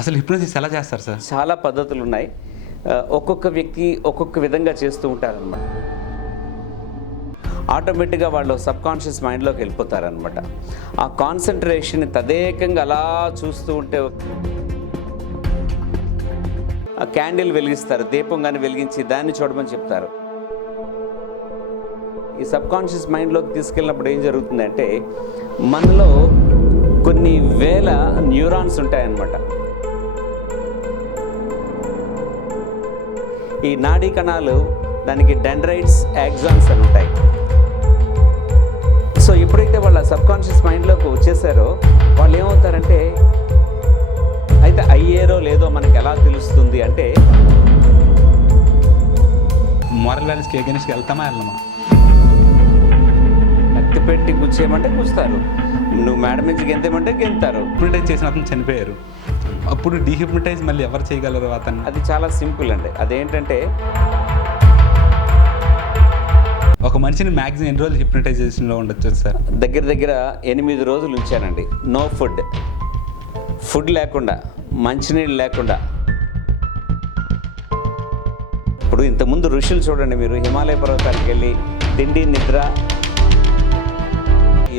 అసలు హిప్నోసిస్ ఎలా చేస్తారు సార్? చాలా పద్ధతులు ఉన్నాయి. ఒక్కొక్క వ్యక్తి ఒక్కొక్క విధంగా చేస్తూ ఉంటారనమాట. ఆటోమేటిక్గా వాళ్ళు సబ్కాన్షియస్ మైండ్లోకి వెళ్ళిపోతారనమాట. ఆ కాన్సన్ట్రేషన్ తదేకంగా అలా చూస్తూ ఉంటే ఆ క్యాండిల్ వెలిగిస్తారు, దీపం కానీ వెలిగించి దాన్ని చూడమని చెప్తారు. ఈ సబ్కాన్షియస్ మైండ్లోకి తీసుకెళ్ళినప్పుడు ఏం జరుగుతుందంటే మనలో కొన్ని వేల న్యూరాన్స్ ఉంటాయన్నమాట. ఈ నాడీ కణాలు దానికి డెండ్రైట్స్, యాక్సాన్స్ అని ఉంటాయి. సో ఎప్పుడైతే వాళ్ళ సబ్కాన్షియస్ మైండ్లోకి వచ్చేసారో వాళ్ళు ఏమవుతారంటే, అయితే అయ్యేరో లేదో మనకి ఎలా తెలుస్తుంది అంటే, మోరల్ వాల్యూస్కి ఎగెనిస్ట్కి వెళ్తామా వెళ్ళమా? కత్తి పెట్టి గుచ్చేయమంటే గుచ్చుతారు, నువ్వు మేడం నుంచి గెంతేమంటే గెంతారు. హిప్నటైజ్ చేసిన అతను చనిపోయారు, అప్పుడు డీహిప్నటైజ్ మళ్ళీ ఎవరు చేయగలరు అతను? అది చాలా సింపుల్ అండి. అదేంటంటే ఒక మనిషిని మ్యాక్సిమం ఎన్ని రోజులు హిప్నటైజేషన్లో ఉండొచ్చు సార్? దగ్గర 8 రోజులు ఉంచానండి. నో ఫుడ్ లేకుండా, మంచినీళ్ళు లేకుండా. ఇప్పుడు ఇంతకుముందు ఋషులు చూడండి, మీరు హిమాలయ పర్వతానికి వెళ్ళి తిండి నిద్ర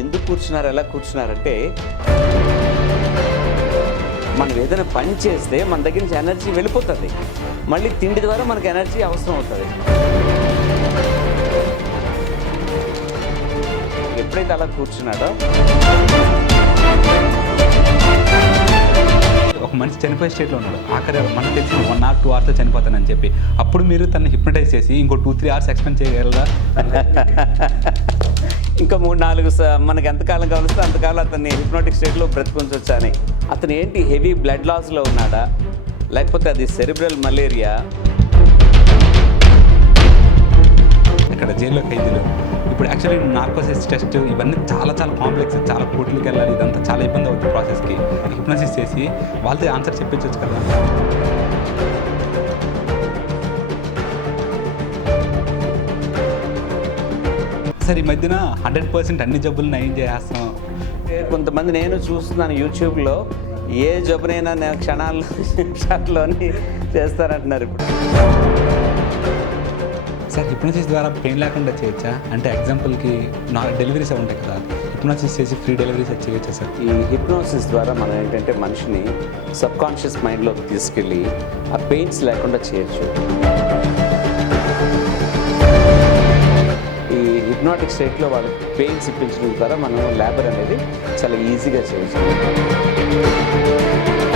ఎందుకు కూర్చున్నారు, ఎలా కూర్చున్నారంటే, మనం ఏదైనా పని చేస్తే మన దగ్గర నుంచి ఎనర్జీ వెళ్ళిపోతుంది, మళ్ళీ తిండి ద్వారా మనకు ఎనర్జీ అవసరం అవుతుంది. ఎప్పుడైతే అలా కూర్చున్నాడో, ఒక మనిషి చనిపోయే స్టేట్లో ఉన్నాడు, ఆఖరి మనకు తెలిసి 1 or 2 hours చనిపోతానని చెప్పి, అప్పుడు మీరు తనని హిప్నటైజ్ చేసి ఇంకో 2-3 hours ఎక్స్పెండ్ చేయగలరా? ఇంకా 3-4 మనకి ఎంతకాలం కావలిస్తే అంతకాలం అతన్ని హిప్నోటిక్ స్టేట్లో బ్రతికించవచ్చు అని. అతను ఏంటి హెవీ బ్లడ్ లాస్లో ఉన్నాడా, లేకపోతే అది సెరిబ్రల్ మలేరియా? ఇక్కడ జైల్లో ఖైదీలు ఇప్పుడు యాక్చువల్లీ నార్కోసిస్ టెస్ట్ ఇవన్నీ చాలా కాంప్లెక్స్, చాలా కోట్లకి వెళ్ళాలి, ఇదంతా చాలా ఇబ్బంది అవుతుంది ప్రాసెస్కి. హిప్నోసిస్ చేసి వాళ్ళతో ఆన్సర్ చెప్పించవచ్చు కదా. సార్ ఈ మధ్యన 100% అన్ని జబ్బులు నయం చేస్తాం. కొంతమంది నేను చూస్తున్నాను యూట్యూబ్లో, ఏ జబ్బునైనా క్షణాల్లోని చేస్తారంటున్నారు ఇప్పుడు. సార్ హిప్నోసిస్ ద్వారా పెయిన్ లేకుండా చేయొచ్చా? అంటే ఎగ్జాంపుల్కి డెలివరీస్ ఉంటాయి కదా, హిప్నోసిస్ చేసి ఫ్రీ డెలివరీస్ చేయొచ్చా సార్? ఈ హిప్నోసిస్ ద్వారా మనం ఏంటంటే మనిషిని సబ్కాన్షియస్ మైండ్లోకి తీసుకెళ్ళి ఆ పెయిన్స్ లేకుండా చేయొచ్చు. ఈ హిప్నాటిక్ స్టేట్లో వాళ్ళకి పెయిన్స్ ఇప్పించడం ద్వారా మనం లేబర్ అనేది చాలా ఈజీగా చేయొచ్చు.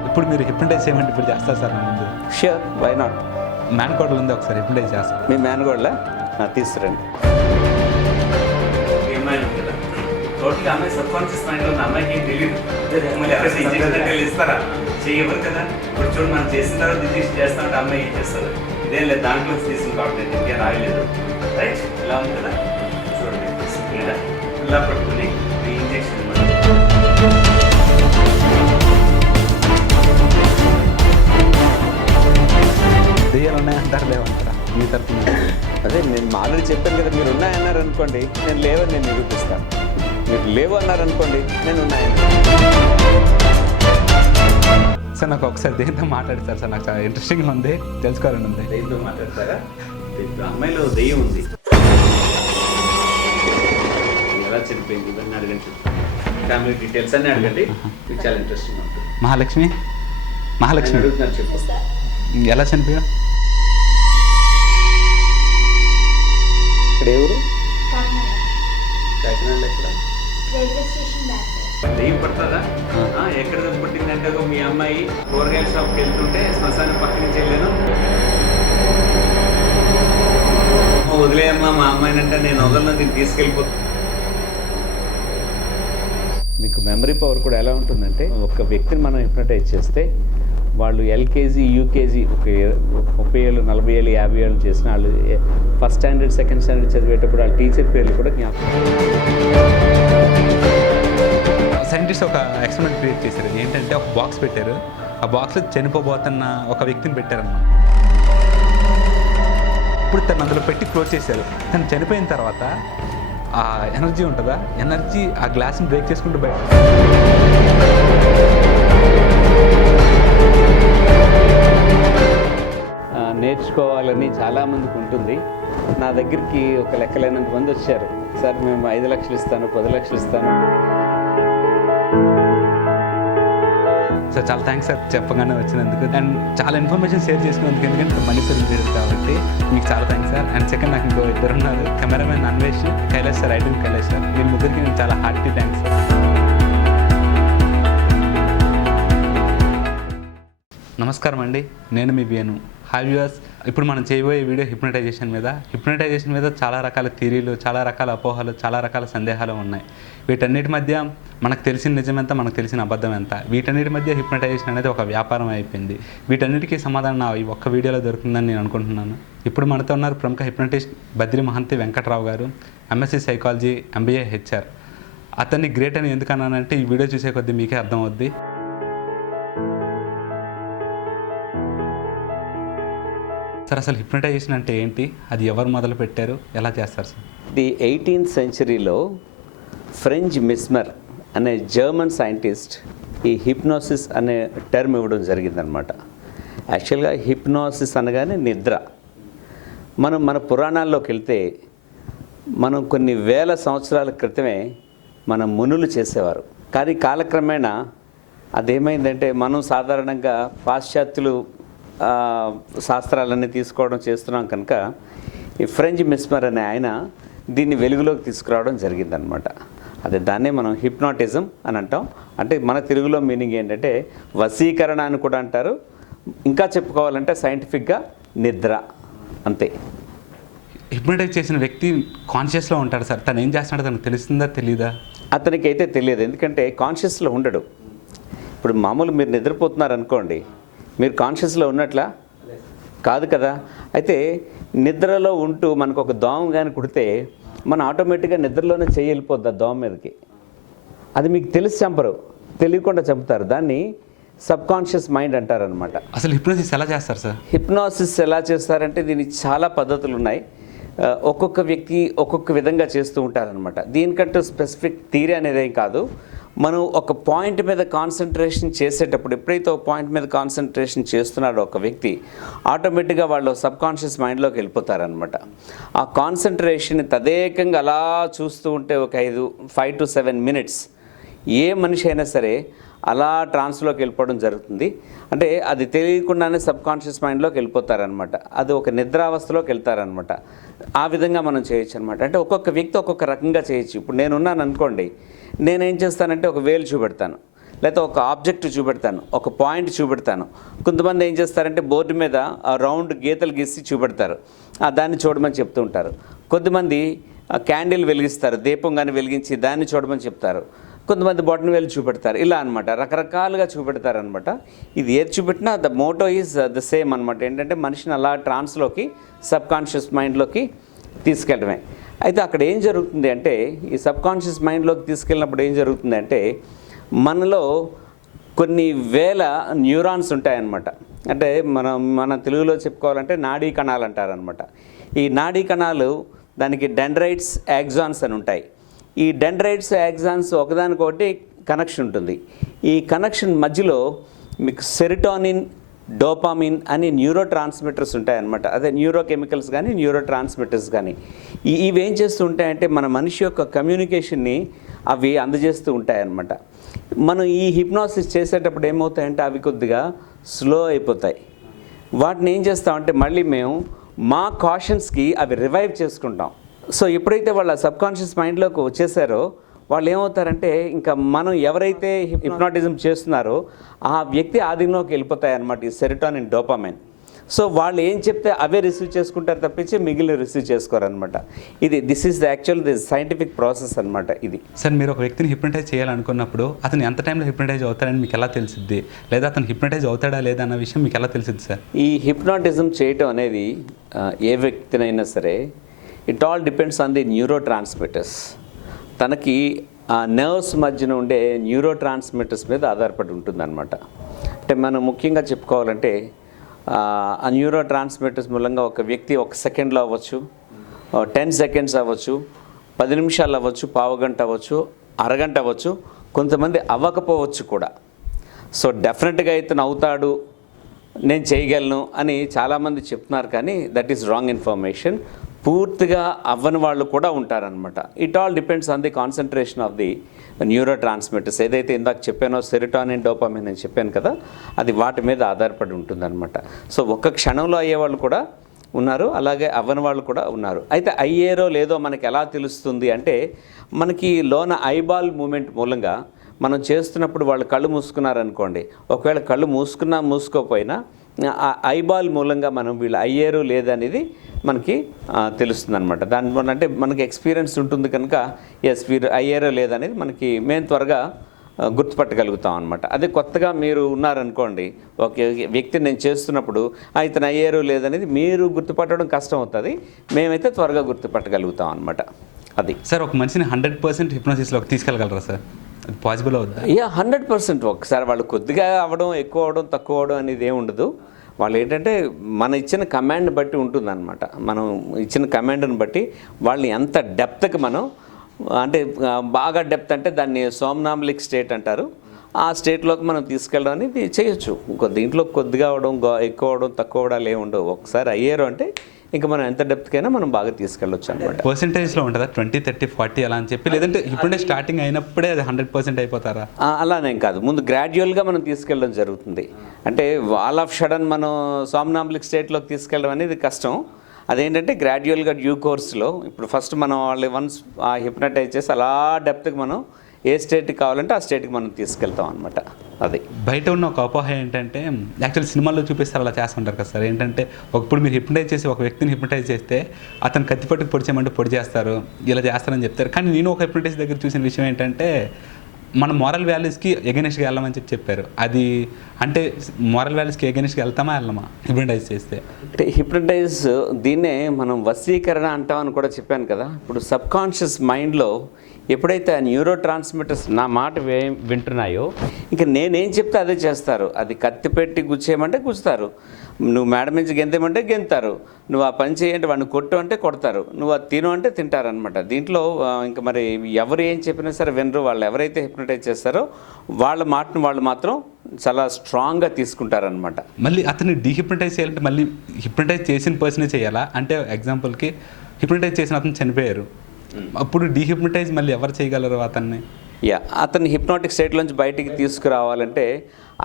ఇప్పుడు మీరు హిప్నటైజ్ చేయమంటే ఇప్పుడు చేస్తారు సార్? ముందు షూర్, వై నాట్. మ్యాన్ కోడలు ఉంది, ఒకసారి హిప్నటైజ్ చేస్తారు. మీ మ్యాన్ కూడా తీసుకురండి. టోటల్గా అమ్మాయి సబ్కాన్షియస్ మైండ్లో ఉన్న అమ్మాయికి ఏం తెలియదు, మళ్ళీ ఎవరైతే ఇంజక్షన్ ఇస్తారా చేయవరు కదా. ఇప్పుడు చూడు, మనం చేసిన తర్వాత ఇంజక్షన్ చేస్తామంటే అమ్మాయి ఏం చేస్తారు, ఇదేం లేదు దాంట్లో తీసుకుని కాబట్టి ఇంకేం రాయలేదు, రైట్? ఇలా ఉంది కదా, చూడండి సింపుల్గా ఇలా పట్టుకుని ఈ ఇంజక్షన్ దెయ్యాలు ఉన్నాయంటారు, లేవంటారా మీ తరఫున? అదే నేను ఆల్రెడీ చెప్పాను కదా, మీరు ఉన్నాయన్నారు అనుకోండి, నేను లేవని నేను నిరూపిస్తాను. మీరు లేవు అన్నారు అనుకోండి, నేను ఉన్నాయని. సార్ నాకు ఒకసారి దేంతో మాట్లాడతారు సార్? నాకు చాలా ఇంట్రెస్టింగ్గా ఉంది, తెలుసుకోవాలని ఉంది. దెయ్యంతో మాట్లాడతారా? అమ్మాయిలో దెయ్యం ఉంది, ఎలా చనిపోయింది ఇవన్నీ అడగండి, ఫ్యామిలీ డీటెయిల్స్ అన్నీ అడగండి, మీకు చాలా ఇంట్రెస్టింగ్ ఉంటుంది. మహాలక్ష్మి అడుగుతున్నారు, చెప్పు. ఎలా చనిపోయా? ఇక్కడ ఎవరు? కాకినాడలో ఎక్కడ? దెయ్యం పడుతుందా? ఎక్కడ పుట్టిందంటే మీ అమ్మాయి కూరగాయల షాప్కి వెళ్తుంటే శ్మశానం పక్క నుంచి వెళ్ళాను, వదిలేయమ్మా మా అమ్మాయిని అంటే, నేను వదలను, నేను తీసుకెళ్ళిపోతాను. మీకు మెమరీ పవర్ కూడా ఎలా ఉంటుందంటే, ఒక వ్యక్తిని మనం హిప్నటైజ్ చేస్తే వాళ్ళు ఎల్కేజీ, యూకేజీ, ఒక 30 ఏళ్ళు, 40 ఏళ్ళు, 50 ఏళ్ళు చేసిన వాళ్ళు ఫస్ట్ స్టాండర్డ్, సెకండ్ స్టాండర్డ్ చదివేటప్పుడు వాళ్ళ టీచర్ పేర్లు కూడా జ్ఞాపకం. సైంటిస్ట్ ఒక ఎక్స్పెరిమెంట్ క్రియేట్ చేశారు. ఏంటంటే ఒక బాక్స్ పెట్టారు, ఆ బాక్స్లో చనిపోబోతున్న ఒక వ్యక్తిని పెట్టారన్నమాట. ఇప్పుడు తను అందులో పెట్టి క్లోజ్ చేశారు. తను చనిపోయిన తర్వాత ఆ ఎనర్జీ ఉంటుందా, ఎనర్జీ ఆ గ్లాస్ని బ్రేక్ చేసుకుంటూ బయట నేర్చుకోవాలని చాలామందికి ఉంటుంది. నా దగ్గరికి ఒక లెక్కలేనంత మంది వచ్చారు, సార్ మేము 5 లక్షలు ఇస్తాను, 10 లక్షలు ఇస్తాను. సార్ చాలా థ్యాంక్స్ సార్ చెప్పగానే వచ్చినందుకు, అండ్ చాలా ఇన్ఫర్మేషన్ షేర్ చేసుకున్నందుకు. ఎందుకంటే మనీ రిలేటెడ్ కాబట్టి మీకు చాలా థ్యాంక్స్ సార్. అండ్ సెకండ్ నాకు ఇంకో 2 ఉన్నారు, కెమెరామెన్ అన్వేష్, కైలాష్ సార్, ఐడెంట్ కైలాష్ సార్. వీళ్ళ ముగ్గురికి నేను చాలా హార్టీ థ్యాంక్స్ సార్. నమస్కారం అండి, నేను మీ వేణు. హాయ్ వ్యూవర్స్, ఇప్పుడు మనం చేయబోయే వీడియో హిప్నటైజేషన్ మీద చాలా రకాల థియరీలు, చాలా రకాల అపోహలు, చాలా రకాల సందేహాలు ఉన్నాయి. వీటన్నిటి మధ్య మనకు తెలిసిన నిజమెంత, మనకు తెలిసిన అబద్ధం ఎంత, వీటన్నిటి మధ్య హిప్నటైజేషన్ అనేది ఒక వ్యాపారం అయిపోయింది. వీటన్నిటికీ సమాధానం ఈ ఒక్క వీడియోలో దొరుకుతుందని నేను అనుకుంటున్నాను. ఇప్పుడు మనతో ఉన్నారు ప్రముఖ హిప్నటిస్ట్ బద్రి మహంతి వెంకట్రావు గారు, ఎంఎస్సీ సైకాలజీ, MBA HR. అతన్ని గ్రేట్ అని ఎందుకన్నానంటే ఈ వీడియో చూసే కొద్దీ మీకే అర్థం అవుద్ది. సార్ అసలు హిప్నటైజేషన్ అంటే ఏంటి, అది ఎవరు మొదలు పెట్టారు, ఎలా చేస్తారు సార్? ది 18th centuryలో ఫ్రెంచ్ మిస్మర్ అనే జర్మన్ సైంటిస్ట్ ఈ హిప్నోసిస్ అనే టర్మ్ ఇవ్వడం జరిగిందనమాట. యాక్చువల్గా హిప్నోసిస్ అనగానే నిద్ర. మన పురాణాల్లోకి వెళ్తే మనం కొన్ని వేల సంవత్సరాల క్రితమే మన మునులు చేసేవారు. కానీ కాలక్రమేణా అదేమైందంటే మనం సాధారణంగా పాశ్చాత్యులు శాస్త్రాలన్నీ తీసుకోవడం చేస్తున్నాం కనుక ఈ ఫ్రెంచ్ మిస్మర్ అనే ఆయన దీన్ని వెలుగులోకి తీసుకురావడం జరిగిందనమాట. దాన్నే మనం హిప్నాటిజం అని అంటాం. అంటే మన తెలుగులో మీనింగ్ ఏంటంటే వశీకరణ అని కూడా అంటారు. ఇంకా చెప్పుకోవాలంటే సైంటిఫిక్గా నిద్ర, అంతే. హిప్నటైజ్ చేసిన వ్యక్తి కాన్షియస్లో ఉంటాడు సార్, తను ఏం చేస్తున్నాడో తనకు తెలుస్తుందా తెలీదా? అతనికి అయితే తెలియదు, ఎందుకంటే కాన్షియస్లో ఉండడు. ఇప్పుడు మామూలు మీరు నిద్రపోతున్నారు అనుకోండి, మీరు కాన్షియస్లో ఉన్నట్లా కాదు కదా. అయితే నిద్రలో ఉంటూ మనకు ఒక దోమ కానీ కుడితే మనం ఆటోమేటిక్గా నిద్రలోనే చేయి వెళ్ళిపోద్ది ఆ దోమ మీదకి. అది మీకు తెలిసి చంపరు, తెలియకుండా చంపుతారు. దాన్ని సబ్కాన్షియస్ మైండ్ అంటారనమాట. అసలు హిప్నోసిస్ ఎలా చేస్తారు సార్? హిప్నోసిస్ ఎలా చేస్తారంటే దీనికి చాలా పద్ధతులు ఉన్నాయి. ఒక్కొక్క వ్యక్తి ఒక్కొక్క విధంగా చేస్తూ ఉంటారనమాట. దీనికంటూ స్పెసిఫిక్ థియరీ అనేది ఏం కాదు. మనం ఒక పాయింట్ మీద కాన్సన్ట్రేషన్ చేసేటప్పుడు, ఎప్పుడైతే ఒక పాయింట్ మీద కాన్సన్ట్రేషన్ చేస్తున్నాడో ఒక వ్యక్తి, ఆటోమేటిక్గా వాళ్ళు సబ్కాన్షియస్ మైండ్లోకి వెళ్ళిపోతారనమాట. ఆ కాన్సన్ట్రేషన్ తదేకంగా అలా చూస్తూ ఉంటే ఒక 5 to 7 minutes ఏ మనిషి అయినా సరే అలా ట్రాన్స్లోకి వెళ్ళిపోవడం జరుగుతుంది. అంటే అది తెలియకుండానే సబ్కాన్షియస్ మైండ్లోకి వెళ్ళిపోతారనమాట. అది ఒక నిద్రావస్థలోకి వెళ్తారనమాట. ఆ విధంగా మనం చేయొచ్చు అనమాట. అంటే ఒక్కొక్క వ్యక్తి ఒక్కొక్క రకంగా చేయొచ్చు. ఇప్పుడు నేనున్నాను అనుకోండి, నేనేం చేస్తానంటే ఒక వేలు చూపెడతాను, లేకపోతే ఒక ఆబ్జెక్ట్ చూపెడతాను, ఒక పాయింట్ చూపెడతాను. కొంతమంది ఏం చేస్తారంటే బోర్డు మీద రౌండ్ గీతలు గీసి చూపెడతారు, దాన్ని చూడమని చెప్తూ ఉంటారు. కొంతమంది క్యాండిల్ వెలిగిస్తారు, దీపం కానీ వెలిగించి దాన్ని చూడమని చెప్తారు. కొంతమంది బొటన వేలు చూపెడతారు. ఇలా అనమాట, రకరకాలుగా చూపెడతారనమాట. ఇది ఏది చూపెట్టినా the motto is the same అనమాట. ఏంటంటే మనిషిని అలా ట్రాన్స్లోకి, సబ్కాన్షియస్ మైండ్లోకి తీసుకెళ్ళడమే. అయితే అక్కడ ఏం జరుగుతుంది అంటే, ఈ సబ్కాన్షియస్ మైండ్లోకి తీసుకెళ్ళినప్పుడు ఏం జరుగుతుంది అంటే, మనలో కొన్ని వేల న్యూరాన్స్ ఉంటాయన్నమాట. అంటే మన తెలుగులో చెప్పుకోవాలంటే నాడీ కణాలు అంటారనమాట. ఈ నాడీ కణాలు, దానికి డెండ్రైట్స్, యాక్సాన్స్ అని ఉంటాయి. ఈ డెండ్రైట్స్, యాక్సాన్స్ ఒకదానికొకటి కనెక్షన్ ఉంటుంది. ఈ కనెక్షన్ మధ్యలో మీకు సెరిటోనిన్, డోపామిన్ అని న్యూరో ట్రాన్స్మిటర్స్ ఉంటాయన్నమాట. అదే న్యూరో కెమికల్స్ కానీ న్యూరో ట్రాన్స్మిటర్స్ కానీ ఇవి ఏం చేస్తూ ఉంటాయంటే మన మనిషి యొక్క కమ్యూనికేషన్ని అవి అందజేస్తూ ఉంటాయన్నమాట. మనం ఈ హిప్నాసిస్ చేసేటప్పుడు ఏమవుతాయంటే అవి కొద్దిగా స్లో అయిపోతాయి. వాటిని ఏం చేస్తామంటే మళ్ళీ మేము మా కాషన్స్కి అవి రివైవ్ చేసుకుంటాం. సో ఎప్పుడైతే వాళ్ళ సబ్కాన్షియస్ మైండ్లోకి వచ్చేసారో వాళ్ళు ఏమవుతారంటే ఇంకా మనం ఎవరైతే హిప్నాటిజం చేస్తున్నారో ఆ వ్యక్తి ఆధీనంలోకి వెళ్ళిపోతాయన్నమాట ఈ సెరిటోనిన్, డోపామైన్. సో వాళ్ళు ఏం చెప్తే అవే రిసీవ్ చేసుకుంటారు తప్పించి మిగిలిన రిసీవ్ చేసుకోరనమాట. This is the scientific process అనమాట ఇది. సార్ మీరు ఒక వ్యక్తిని హిప్నటైజ్ చేయాలనుకున్నప్పుడు అతను ఎంత టైంలో హిప్నటైజ్ అవుతాడని మీకు ఎలా తెలిసిద్ది, లేదా అతను హిప్నటైజ్ అవుతాడా లేదా అన్న విషయం మీకు ఎలా తెలిసిద్ది సార్? ఈ హిప్నాటిజం చేయటం అనేది ఏ వ్యక్తినైనా సరే it all depends on the neuro transmitters. తనకి ఆ నర్వ్స్ మధ్యన ఉండే న్యూరో ట్రాన్స్మిటర్స్ మీద ఆధారపడి ఉంటుందన్నమాట. అంటే మనం ముఖ్యంగా చెప్పుకోవాలంటే ఆ న్యూరో ట్రాన్స్మిటర్స్ మూలంగా ఒక వ్యక్తి 1 సెకండ్లో అవ్వచ్చు, 10 seconds అవ్వచ్చు, 10 నిమిషాలు అవ్వచ్చు, పావుగంట అవ్వచ్చు, అరగంట అవ్వచ్చు, కొంతమంది అవ్వకపోవచ్చు కూడా. సో డెఫినెట్గా ఇతను అవుతాడు, నేను చేయగలను అని చాలామంది చెప్తున్నారు, కానీ దట్ ఈస్ రాంగ్ ఇన్ఫర్మేషన్. పూర్తిగా అవ్వని వాళ్ళు కూడా ఉంటారనమాట. It all depends on the concentration of the neuro transmitters. ఏదైతే ఇందాక చెప్పానో సెరోటోనిన్, డోపామిన్ అని చెప్పాను కదా, అది వాటి మీద ఆధారపడి ఉంటుందన్నమాట. సో ఒక్క క్షణంలో అయ్యేవాళ్ళు కూడా ఉన్నారు, అలాగే అవ్వని వాళ్ళు కూడా ఉన్నారు. అయితే అయ్యేరో లేదో మనకి ఎలా తెలుస్తుంది అంటే, మనకి లోన ఐబాల్ మూమెంట్ మూలంగా మనం చేస్తున్నప్పుడు వాళ్ళు కళ్ళు మూసుకున్నారనుకోండి, ఒకవేళ కళ్ళు మూసుకున్నా మూసుకోపోయినా ఆ ఐబాల్ మూలంగా మనం వీళ్ళు అయ్యారు లేదనేది మనకి తెలుస్తుంది అనమాట. దానివల్ల అంటే మనకి ఎక్స్పీరియన్స్ ఉంటుంది కనుక ఎస్ వీరు అయ్యారో లేదనేది మనకి మేము త్వరగా గుర్తుపట్టగలుగుతాం అనమాట. అదే కొత్తగా మీరు ఉన్నారనుకోండి, ఒక వ్యక్తిని నేను చేస్తున్నప్పుడు ఇతను అయ్యారు లేదనేది మీరు గుర్తుపట్టడం కష్టం అవుతుంది, మేమైతే త్వరగా గుర్తుపట్టగలుగుతాం అనమాట. అది సార్, ఒక మనిషిని 100% హిప్నోసిస్లోకి తీసుకెళ్ళగలరా సార్? అది పాసిబుల్ అవుద్దా? 100%. ఒకసారి వాళ్ళు కొద్దిగా అవ్వడం, ఎక్కువ అవ్వడం, తక్కువ అవ్వడం అనేది ఏమి ఉండదు. వాళ్ళు ఏంటంటే మన ఇచ్చిన కమాండ్ని బట్టి ఉంటుందన్నమాట. మనం ఇచ్చిన కమాండ్ని బట్టి వాళ్ళు ఎంత డెప్త్కి మనం, అంటే బాగా డెప్త్ అంటే దాన్ని సోమ్నాంబులిక్ స్టేట్ అంటారు, ఆ స్టేట్లోకి మనం తీసుకెళ్ళడం అనేది చేయొచ్చు. దీంట్లో కొద్దిగా అవడం, ఎక్కువ అవడం, తక్కువ అవడాలు ఏమి ఉండవు. ఒకసారి అయ్యారు అంటే ఇంకా మనం ఎంత డెప్త్కైనా మనం బాగా తీసుకెళ్ళొచ్చు అనమాట. పర్సెంటేజ్లో ఉంటుందా 20, 30, 40 అలా అని చెప్పి, లేదంటే ఇప్పుడే స్టార్టింగ్ అయినప్పుడే అది 100% అయిపోతారా? అలానేం కాదు, ముందు గ్రాడ్యువల్గా మనం తీసుకెళ్ళడం జరుగుతుంది. అంటే ఆల్ ఆఫ్ సడన్ మనం సోమ్నాంబులిక్ స్టేట్లోకి తీసుకెళ్ళడం అనేది కష్టం. అదేంటంటే గ్రాడ్యువల్గా డ్యూ కోర్స్లో ఇప్పుడు ఫస్ట్ మనం వాళ్ళు వన్స్ హిప్నటైజ్ చేసి అలా డెప్త్కి మనం ఏ స్టేట్కి కావాలంటే ఆ స్టేట్కి మనం తీసుకెళ్తాం అనమాట. అది బయట ఉన్న ఒక అపోహ ఏంటంటే, యాక్చువల్ సినిమాల్లో చూపిస్తారు అలా చేస్తుంటారు కదా సార్, ఏంటంటే ఇప్పుడు మీరు హిప్నటైజ్ చేసి ఒక వ్యక్తిని హిప్నటైజ్ చేస్తే అతను కత్తిపట్టుకు పొడి చేయమంటే పొడి చేస్తారు, ఇలా చేస్తారని చెప్తారు. కానీ నేను ఒక హిప్నటైజ్ దగ్గర చూసిన విషయం ఏంటంటే, మన మోరల్ వాల్యూస్కి ఎగెనిస్ట్గా వెళ్ళమని చెప్పారు. అది అంటే మోరల్ వాల్యూస్కి ఎగెనిస్ట్గా వెళ్తామా వెళ్ళమా హిప్నటైజ్ చేస్తే? అంటే హిప్నటైజ్ దీన్నే మనం వశీకరణ అంటామని కూడా చెప్పాను కదా. ఇప్పుడు సబ్కాన్షియస్ మైండ్లో ఎప్పుడైతే ఆ న్యూరో ట్రాన్స్మిటర్స్ నా మాట వింటున్నాయో, ఇంకా నేనేం చెప్తే అదే చేస్తారు. అది కత్తి పెట్టి గుచ్చేయమంటే గుచ్చుతారు, నువ్వు మేడం నుంచి గెంతేమంటే గెంతారు, నువ్వు ఆ పని చేయంటే వాడిని కొట్టు అంటే కొడతారు, నువ్వు అది తిను అంటే తింటారనమాట. దీంట్లో ఇంకా మరి ఎవరు ఏం చెప్పినా సరే వినరు. వాళ్ళు ఎవరైతే హిప్నటైజ్ చేస్తారో వాళ్ళ మాటను వాళ్ళు మాత్రం చాలా స్ట్రాంగ్గా తీసుకుంటారనమాట. మళ్ళీ అతన్ని డీహిప్నటైజ్ చేయాలంటే మళ్ళీ హిప్నటైజ్ చేసిన పర్సనే చేయాలా? అంటే ఎగ్జాంపుల్కి హిప్నటైజ్ చేసిన అతను చనిపోయారు, అప్పుడు డీహిప్నటైజ్ మళ్ళీ ఎవరు చేయగలరు అతన్ని? అతన్ని హిప్నాటిక్ స్టేట్లోంచి బయటికి తీసుకురావాలంటే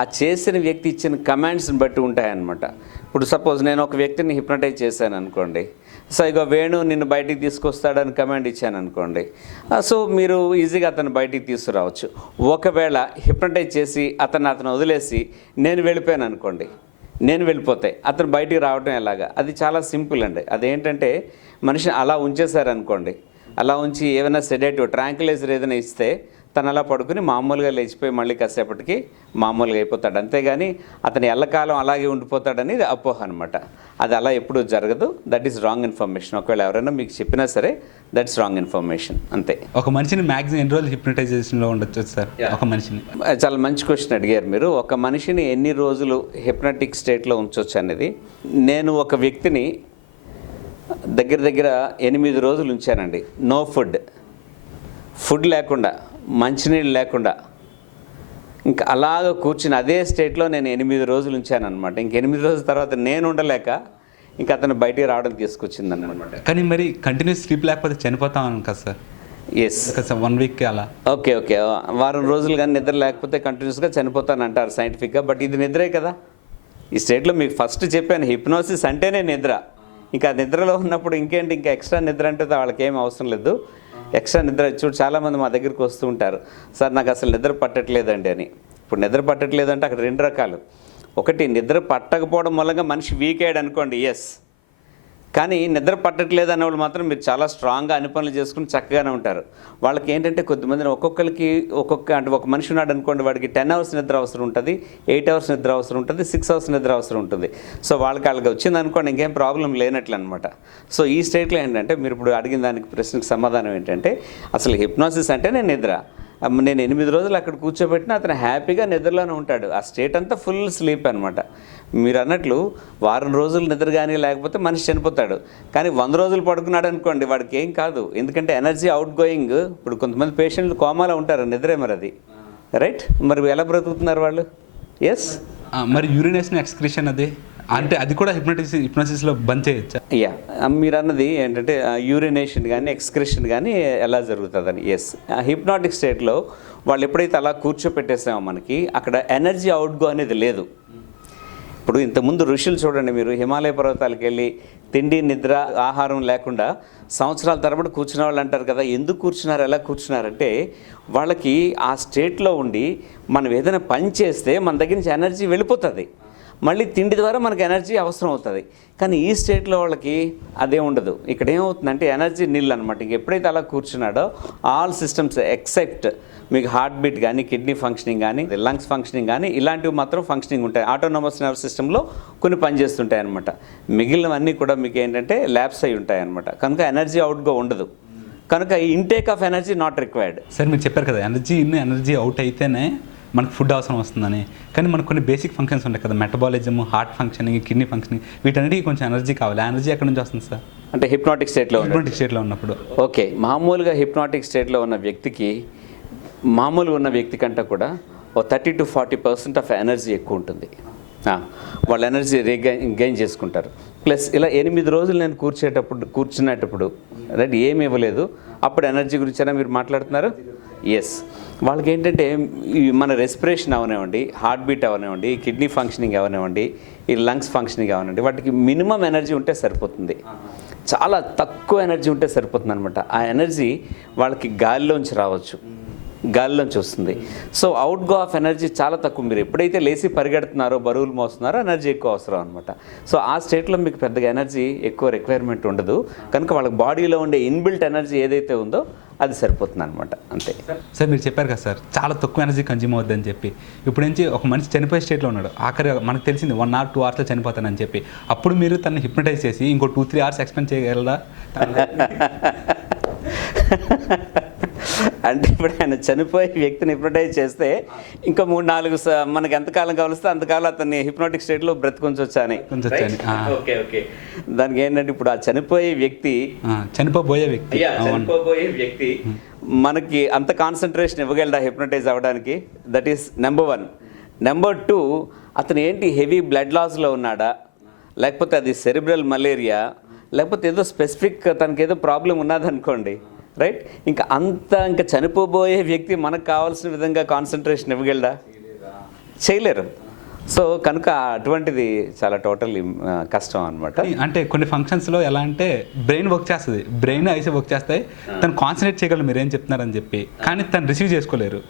ఆ చేసిన వ్యక్తి ఇచ్చిన కమాండ్స్ని బట్టి ఉంటాయన్నమాట. ఇప్పుడు సపోజ్ నేను ఒక వ్యక్తిని హిప్నటైజ్ చేశాను అనుకోండి, సో ఇక వేణు నిన్ను బయటికి తీసుకొస్తాడని కమాండ్ ఇచ్చాను అనుకోండి, సో మీరు ఈజీగా అతను బయటికి తీసుకురావచ్చు. ఒకవేళ హిప్నటైజ్ చేసి అతను వదిలేసి నేను వెళ్ళిపోయాను అనుకోండి, నేను వెళ్ళిపోతే అతను బయటికి రావడం ఎలాగా? అది చాలా సింపుల్ అండి. అదేంటంటే మనిషిని అలా ఉంచేశారనుకోండి, అలా ఉంచి ఏమైనా సెడేటివ్ ట్రాంక్లైజర్ ఏదైనా ఇస్తే తను అలా పడుకుని మామూలుగా లేచిపోయి మళ్ళీ కాసేపటికి మామూలుగా అయిపోతాడు. అంతేగాని అతను ఎల్లకాలం అలాగే ఉండిపోతాడని అపోహ అనమాట. అది అలా ఎప్పుడూ జరగదు. That is wrong information. ఒకవేళ ఎవరైనా మీకు చెప్పినా సరే దట్స్ రాంగ్ ఇన్ఫర్మేషన్, అంతే. ఒక మనిషిని మ్యాక్సిమం ఎన్ని రోజులు హిప్నటైజేషన్లో ఉండొచ్చు సార్? ఒక మనిషిని చాలా మంచి క్వశ్చన్ అడిగారు మీరు. ఒక మనిషిని ఎన్ని రోజులు హిప్నటిక్ స్టేట్లో ఉంచవచ్చు అనేది, నేను ఒక వ్యక్తిని దగ్గర 8 రోజులు ఉంచానండి. నో ఫుడ్ లేకుండా, మంచినీళ్ళు లేకుండా, ఇంకా అలాగ కూర్చుని అదే స్టేట్లో నేను 8 రోజులు ఉంచాను అనమాట. ఇంక 8 రోజుల తర్వాత నేను ఉండలేక ఇంకా అతను బయటికి రావడం తీసుకొచ్చింది అనమాట. కానీ మరి కంటిన్యూస్ స్లీప్ లేకపోతే చనిపోతాం కదా సార్? ఎస్, 1 వీక్ అలా. ఓకే, వారం రోజులు కానీ నిద్ర లేకపోతే కంటిన్యూస్గా చనిపోతాను అంటారు సైంటిఫిక్గా. బట్ ఇది నిద్రే కదా. ఈ స్టేట్లో మీకు ఫస్ట్ చెప్పాను, హిప్నోసిస్ అంటేనే నిద్ర. ఇంకా నిద్రలో ఉన్నప్పుడు ఇంకేంటి, ఇంకా ఎక్స్ట్రా నిద్ర అంటే వాళ్ళకి ఏం అవసరం లేదు. ఎక్స్ట్రా నిద్ర చూడు, చాలామంది మా దగ్గరికి వస్తూ ఉంటారు, సార్ నాకు అసలు నిద్ర పట్టట్లేదండి అని. ఇప్పుడు నిద్ర పట్టట్లేదంటే అక్కడ 2 రకాలు. ఒకటి, నిద్ర పట్టకపోవడం మూలంగా మనిషి వీక్ అయ్యాడు అనుకోండి, ఎస్. కానీ నిద్ర పట్టట్లేదు అనేవాళ్ళు మాత్రం మీరు చాలా స్ట్రాంగ్గా అన్ని పనులు చేసుకుని చక్కగానే ఉంటారు. వాళ్ళకి ఏంటంటే కొద్దిమందిని ఒక్కొక్కరికి అంటే ఒక మనిషి ఉన్నాడు అనుకోండి, వాడికి 10 hours నిద్ర అవసరం ఉంటుంది, 8 hours నిద్ర అవసరం ఉంటుంది, 6 hours నిద్ర అవసరం ఉంటుంది. సో వాళ్ళకి వచ్చింది అనుకోండి, ఇంకేం ప్రాబ్లం లేనట్లు అనమాట. సో ఈ స్టేట్లో ఏంటంటే మీరు ఇప్పుడు అడిగిన దానికి ప్రశ్నకు సమాధానం ఏంటంటే, అసలు హిప్నోసిస్ అంటేనే నిద్ర. నేను 8 రోజులు అక్కడ కూర్చోబెట్టినా అతను హ్యాపీగా నిద్రలోనే ఉంటాడు. ఆ స్టేట్ అంతా ఫుల్ స్లీప్ అనమాట. మీరు అన్నట్లు వారం రోజులు నిద్ర కానీ లేకపోతే మనిషి చనిపోతాడు. కానీ 100 రోజులు పడుకున్నాడు అనుకోండి, వాడికి ఏం కాదు. ఎందుకంటే ఎనర్జీ అవుట్ గోయింగ్. ఇప్పుడు కొంతమంది పేషెంట్లు కోమాలో ఉంటారు, నిద్రే మరి అది, రైట్? మరి ఎలా బ్రతుకుతున్నారు వాళ్ళు? ఎస్, మరి యూరినేషన్ ఎక్స్క్రిషన్ అది అంటే అది కూడా హిప్నోసిస్లో బంద్ చేయొచ్చా? యా, మీరు అన్నది ఏంటంటే యూరినేషన్ కానీ ఎక్స్క్రిషన్ కానీ ఎలా జరుగుతుందని. ఎస్, హిప్నాటిక్ స్టేట్లో వాళ్ళు ఎప్పుడైతే అలా కూర్చోపెట్టేసామో మనకి అక్కడ ఎనర్జీ అవుట్గో అనేది లేదు. ఇప్పుడు ఇంతకుముందు ఋషులు చూడండి, మీరు హిమాలయ పర్వతాలకు వెళ్ళి తిండి నిద్ర ఆహారం లేకుండా సంవత్సరాల తరబడి కూర్చున్న వాళ్ళు అంటారు కదా, ఎందుకు కూర్చున్నారు, ఎలా కూర్చున్నారంటే వాళ్ళకి ఆ స్టేట్లో ఉండి మనం ఏదైనా పని చేస్తే మన దగ్గర నుంచి ఎనర్జీ వెళ్ళిపోతుంది, మళ్ళీ తిండి ద్వారా మనకు ఎనర్జీ అవసరం అవుతుంది. కానీ ఈ స్టేట్లో వాళ్ళకి అదే ఉండదు. ఇక్కడ ఏమవుతుందంటే ఎనర్జీ నిల్ అనమాట. ఇంక ఎప్పుడైతే అలా కూర్చున్నాడో ఆల్ సిస్టమ్స్ ఎక్సెప్ట్ మీకు హార్ట్ బీట్ కానీ కిడ్నీ ఫంక్షనింగ్ కానీ లంగ్స్ ఫంక్షనింగ్ కానీ ఇలాంటివి మాత్రం ఫంక్షనింగ్ ఉంటాయి. ఆటోనమస్ నర్వ్ సిస్టంలో కొన్ని పనిచేస్తుంటాయి అనమాట. మిగిలినవన్నీ కూడా మీకు ఏంటంటే ల్యాబ్స్ అయి ఉంటాయి అనమాట. కనుక ఎనర్జీ అవుట్గా ఉండదు. కనుక intake of energy not required. Sir మీరు చెప్పారు కదా ఎనర్జీ ఇన్ ఎనర్జీ అవుట్ అయితేనే మనకు ఫుడ్ అవసరం వస్తుందని. కానీ మనకు కొన్ని బేసిక్ ఫంక్షన్స్ ఉంటాయి కదా, metabolism, heart functioning, kidney functioning, వీటన్నిటికీ కొంచెం ఎనర్జీ కావాలి. ఆ ఎనర్జీ ఎక్కడి నుంచి వస్తుంది సార్? అంటే హిప్నాటిక్ స్టేట్లో ఉన్నప్పుడు. ఓకే, మామూలుగా హిప్నాటిక్ స్టేట్లో ఉన్న వ్యక్తికి మామూలుగా ఉన్న వ్యక్తి కంటే కూడా 30 to 40% ఆఫ్ ఎనర్జీ ఎక్కువ ఉంటుంది. వాళ్ళు ఎనర్జీ గెయిన్ చేసుకుంటారు. ప్లస్ ఇలా 8 రోజులు నేను కూర్చునేటప్పుడు రైట్ ఏమి ఇవ్వలేదు, అప్పుడు ఎనర్జీ గురించైనా మీరు మాట్లాడుతున్నారు. ఎస్, వాళ్ళకి ఏంటంటే మన రెస్పిరేషన్ అవనివ్వండి, హార్ట్ బీట్ అవనివ్వండి, కిడ్నీ ఫంక్షనింగ్ అవనివ్వండి, ఈ లంగ్స్ ఫంక్షనింగ్ అవనివ్వండి, వాటికి మినిమం ఎనర్జీ ఉంటే సరిపోతుంది. చాలా తక్కువ ఎనర్జీ ఉంటే సరిపోతుంది అనమాట. ఆ ఎనర్జీ వాళ్ళకి గాలిలోంచి రావచ్చు, గాలిలోంచి వస్తుంది. So out go of energy చాలా తక్కువ. మీరు ఎప్పుడైతే లేచి పరిగెడుతున్నారో, బరువులు మోస్తున్నారో ఎనర్జీ ఎక్కువ అవసరం అనమాట. సో ఆ స్టేట్లో మీకు పెద్దగా ఎనర్జీ ఎక్కువ రిక్వైర్మెంట్ ఉండదు. కనుక వాళ్ళకి బాడీలో ఉండే ఇన్బిల్ట్ ఎనర్జీ ఏదైతే ఉందో అది సరిపోతుంది అనమాట, అంతే. సార్ మీరు చెప్పారు కదా సార్ చాలా తక్కువ ఎనర్జీ కన్జ్యూమ్ అవుద్దని చెప్పి. ఇప్పుడు నుంచి ఒక మనిషి చనిపోయే స్టేట్లో ఉన్నాడు, ఆఖరి మనకు తెలిసింది 1 or 2 hours చనిపోతానని చెప్పి. అప్పుడు మీరు తనని హిప్నటైజ్ చేసి ఇంకో 2-3 hours ఎక్స్పెండ్ చేయగలరా? అంటే ఇప్పుడు ఆయన చనిపోయే వ్యక్తిని హిప్నటైజ్ చేస్తే ఇంకా 3-4 మనకి ఎంతకాలం కావలిస్తే అంతకాలం అతన్ని హిప్నోటిక్ స్టేట్లో బ్రతికొంచొచ్చా అని. ఓకే ఓకే, దానికి ఏంటంటే ఇప్పుడు ఆ చనిపోయే వ్యక్తి చనిపోబోయే వ్యక్తి మనకి అంత కాన్సన్ట్రేషన్ ఇవ్వగలడా హిప్నటైజ్ అవ్వడానికి? That is number 1. నెంబర్ 2, అతను ఏంటి హెవీ బ్లడ్ లాస్లో ఉన్నాడా, లేకపోతే అది సెరిబ్రల్ మలేరియా, లేకపోతే ఏదో స్పెసిఫిక్ తనకి ఏదో ప్రాబ్లం ఉన్నదనుకోండి, రైట్? ఇంకా చనిపోబోయే వ్యక్తి మనకు కావాల్సిన విధంగా కాన్సన్ట్రేషన్ ఇవ్వగలడా? చేయలేరు. సో కనుక అటువంటిది చాలా టోటల్లీ కష్టం అనమాట. అంటే కొన్ని ఫంక్షన్స్లో ఎలా అంటే బ్రెయిన్ వర్క్ చేస్తుంది, బ్రెయిన్ ఐస్ వర్క్ చేస్తాయి, తను కాన్సన్ట్రేట్ చేయగలరు మీరు ఏం చెప్తున్నారని చెప్పి, కానీ తను రిసీవ్ చేసుకోలేరు.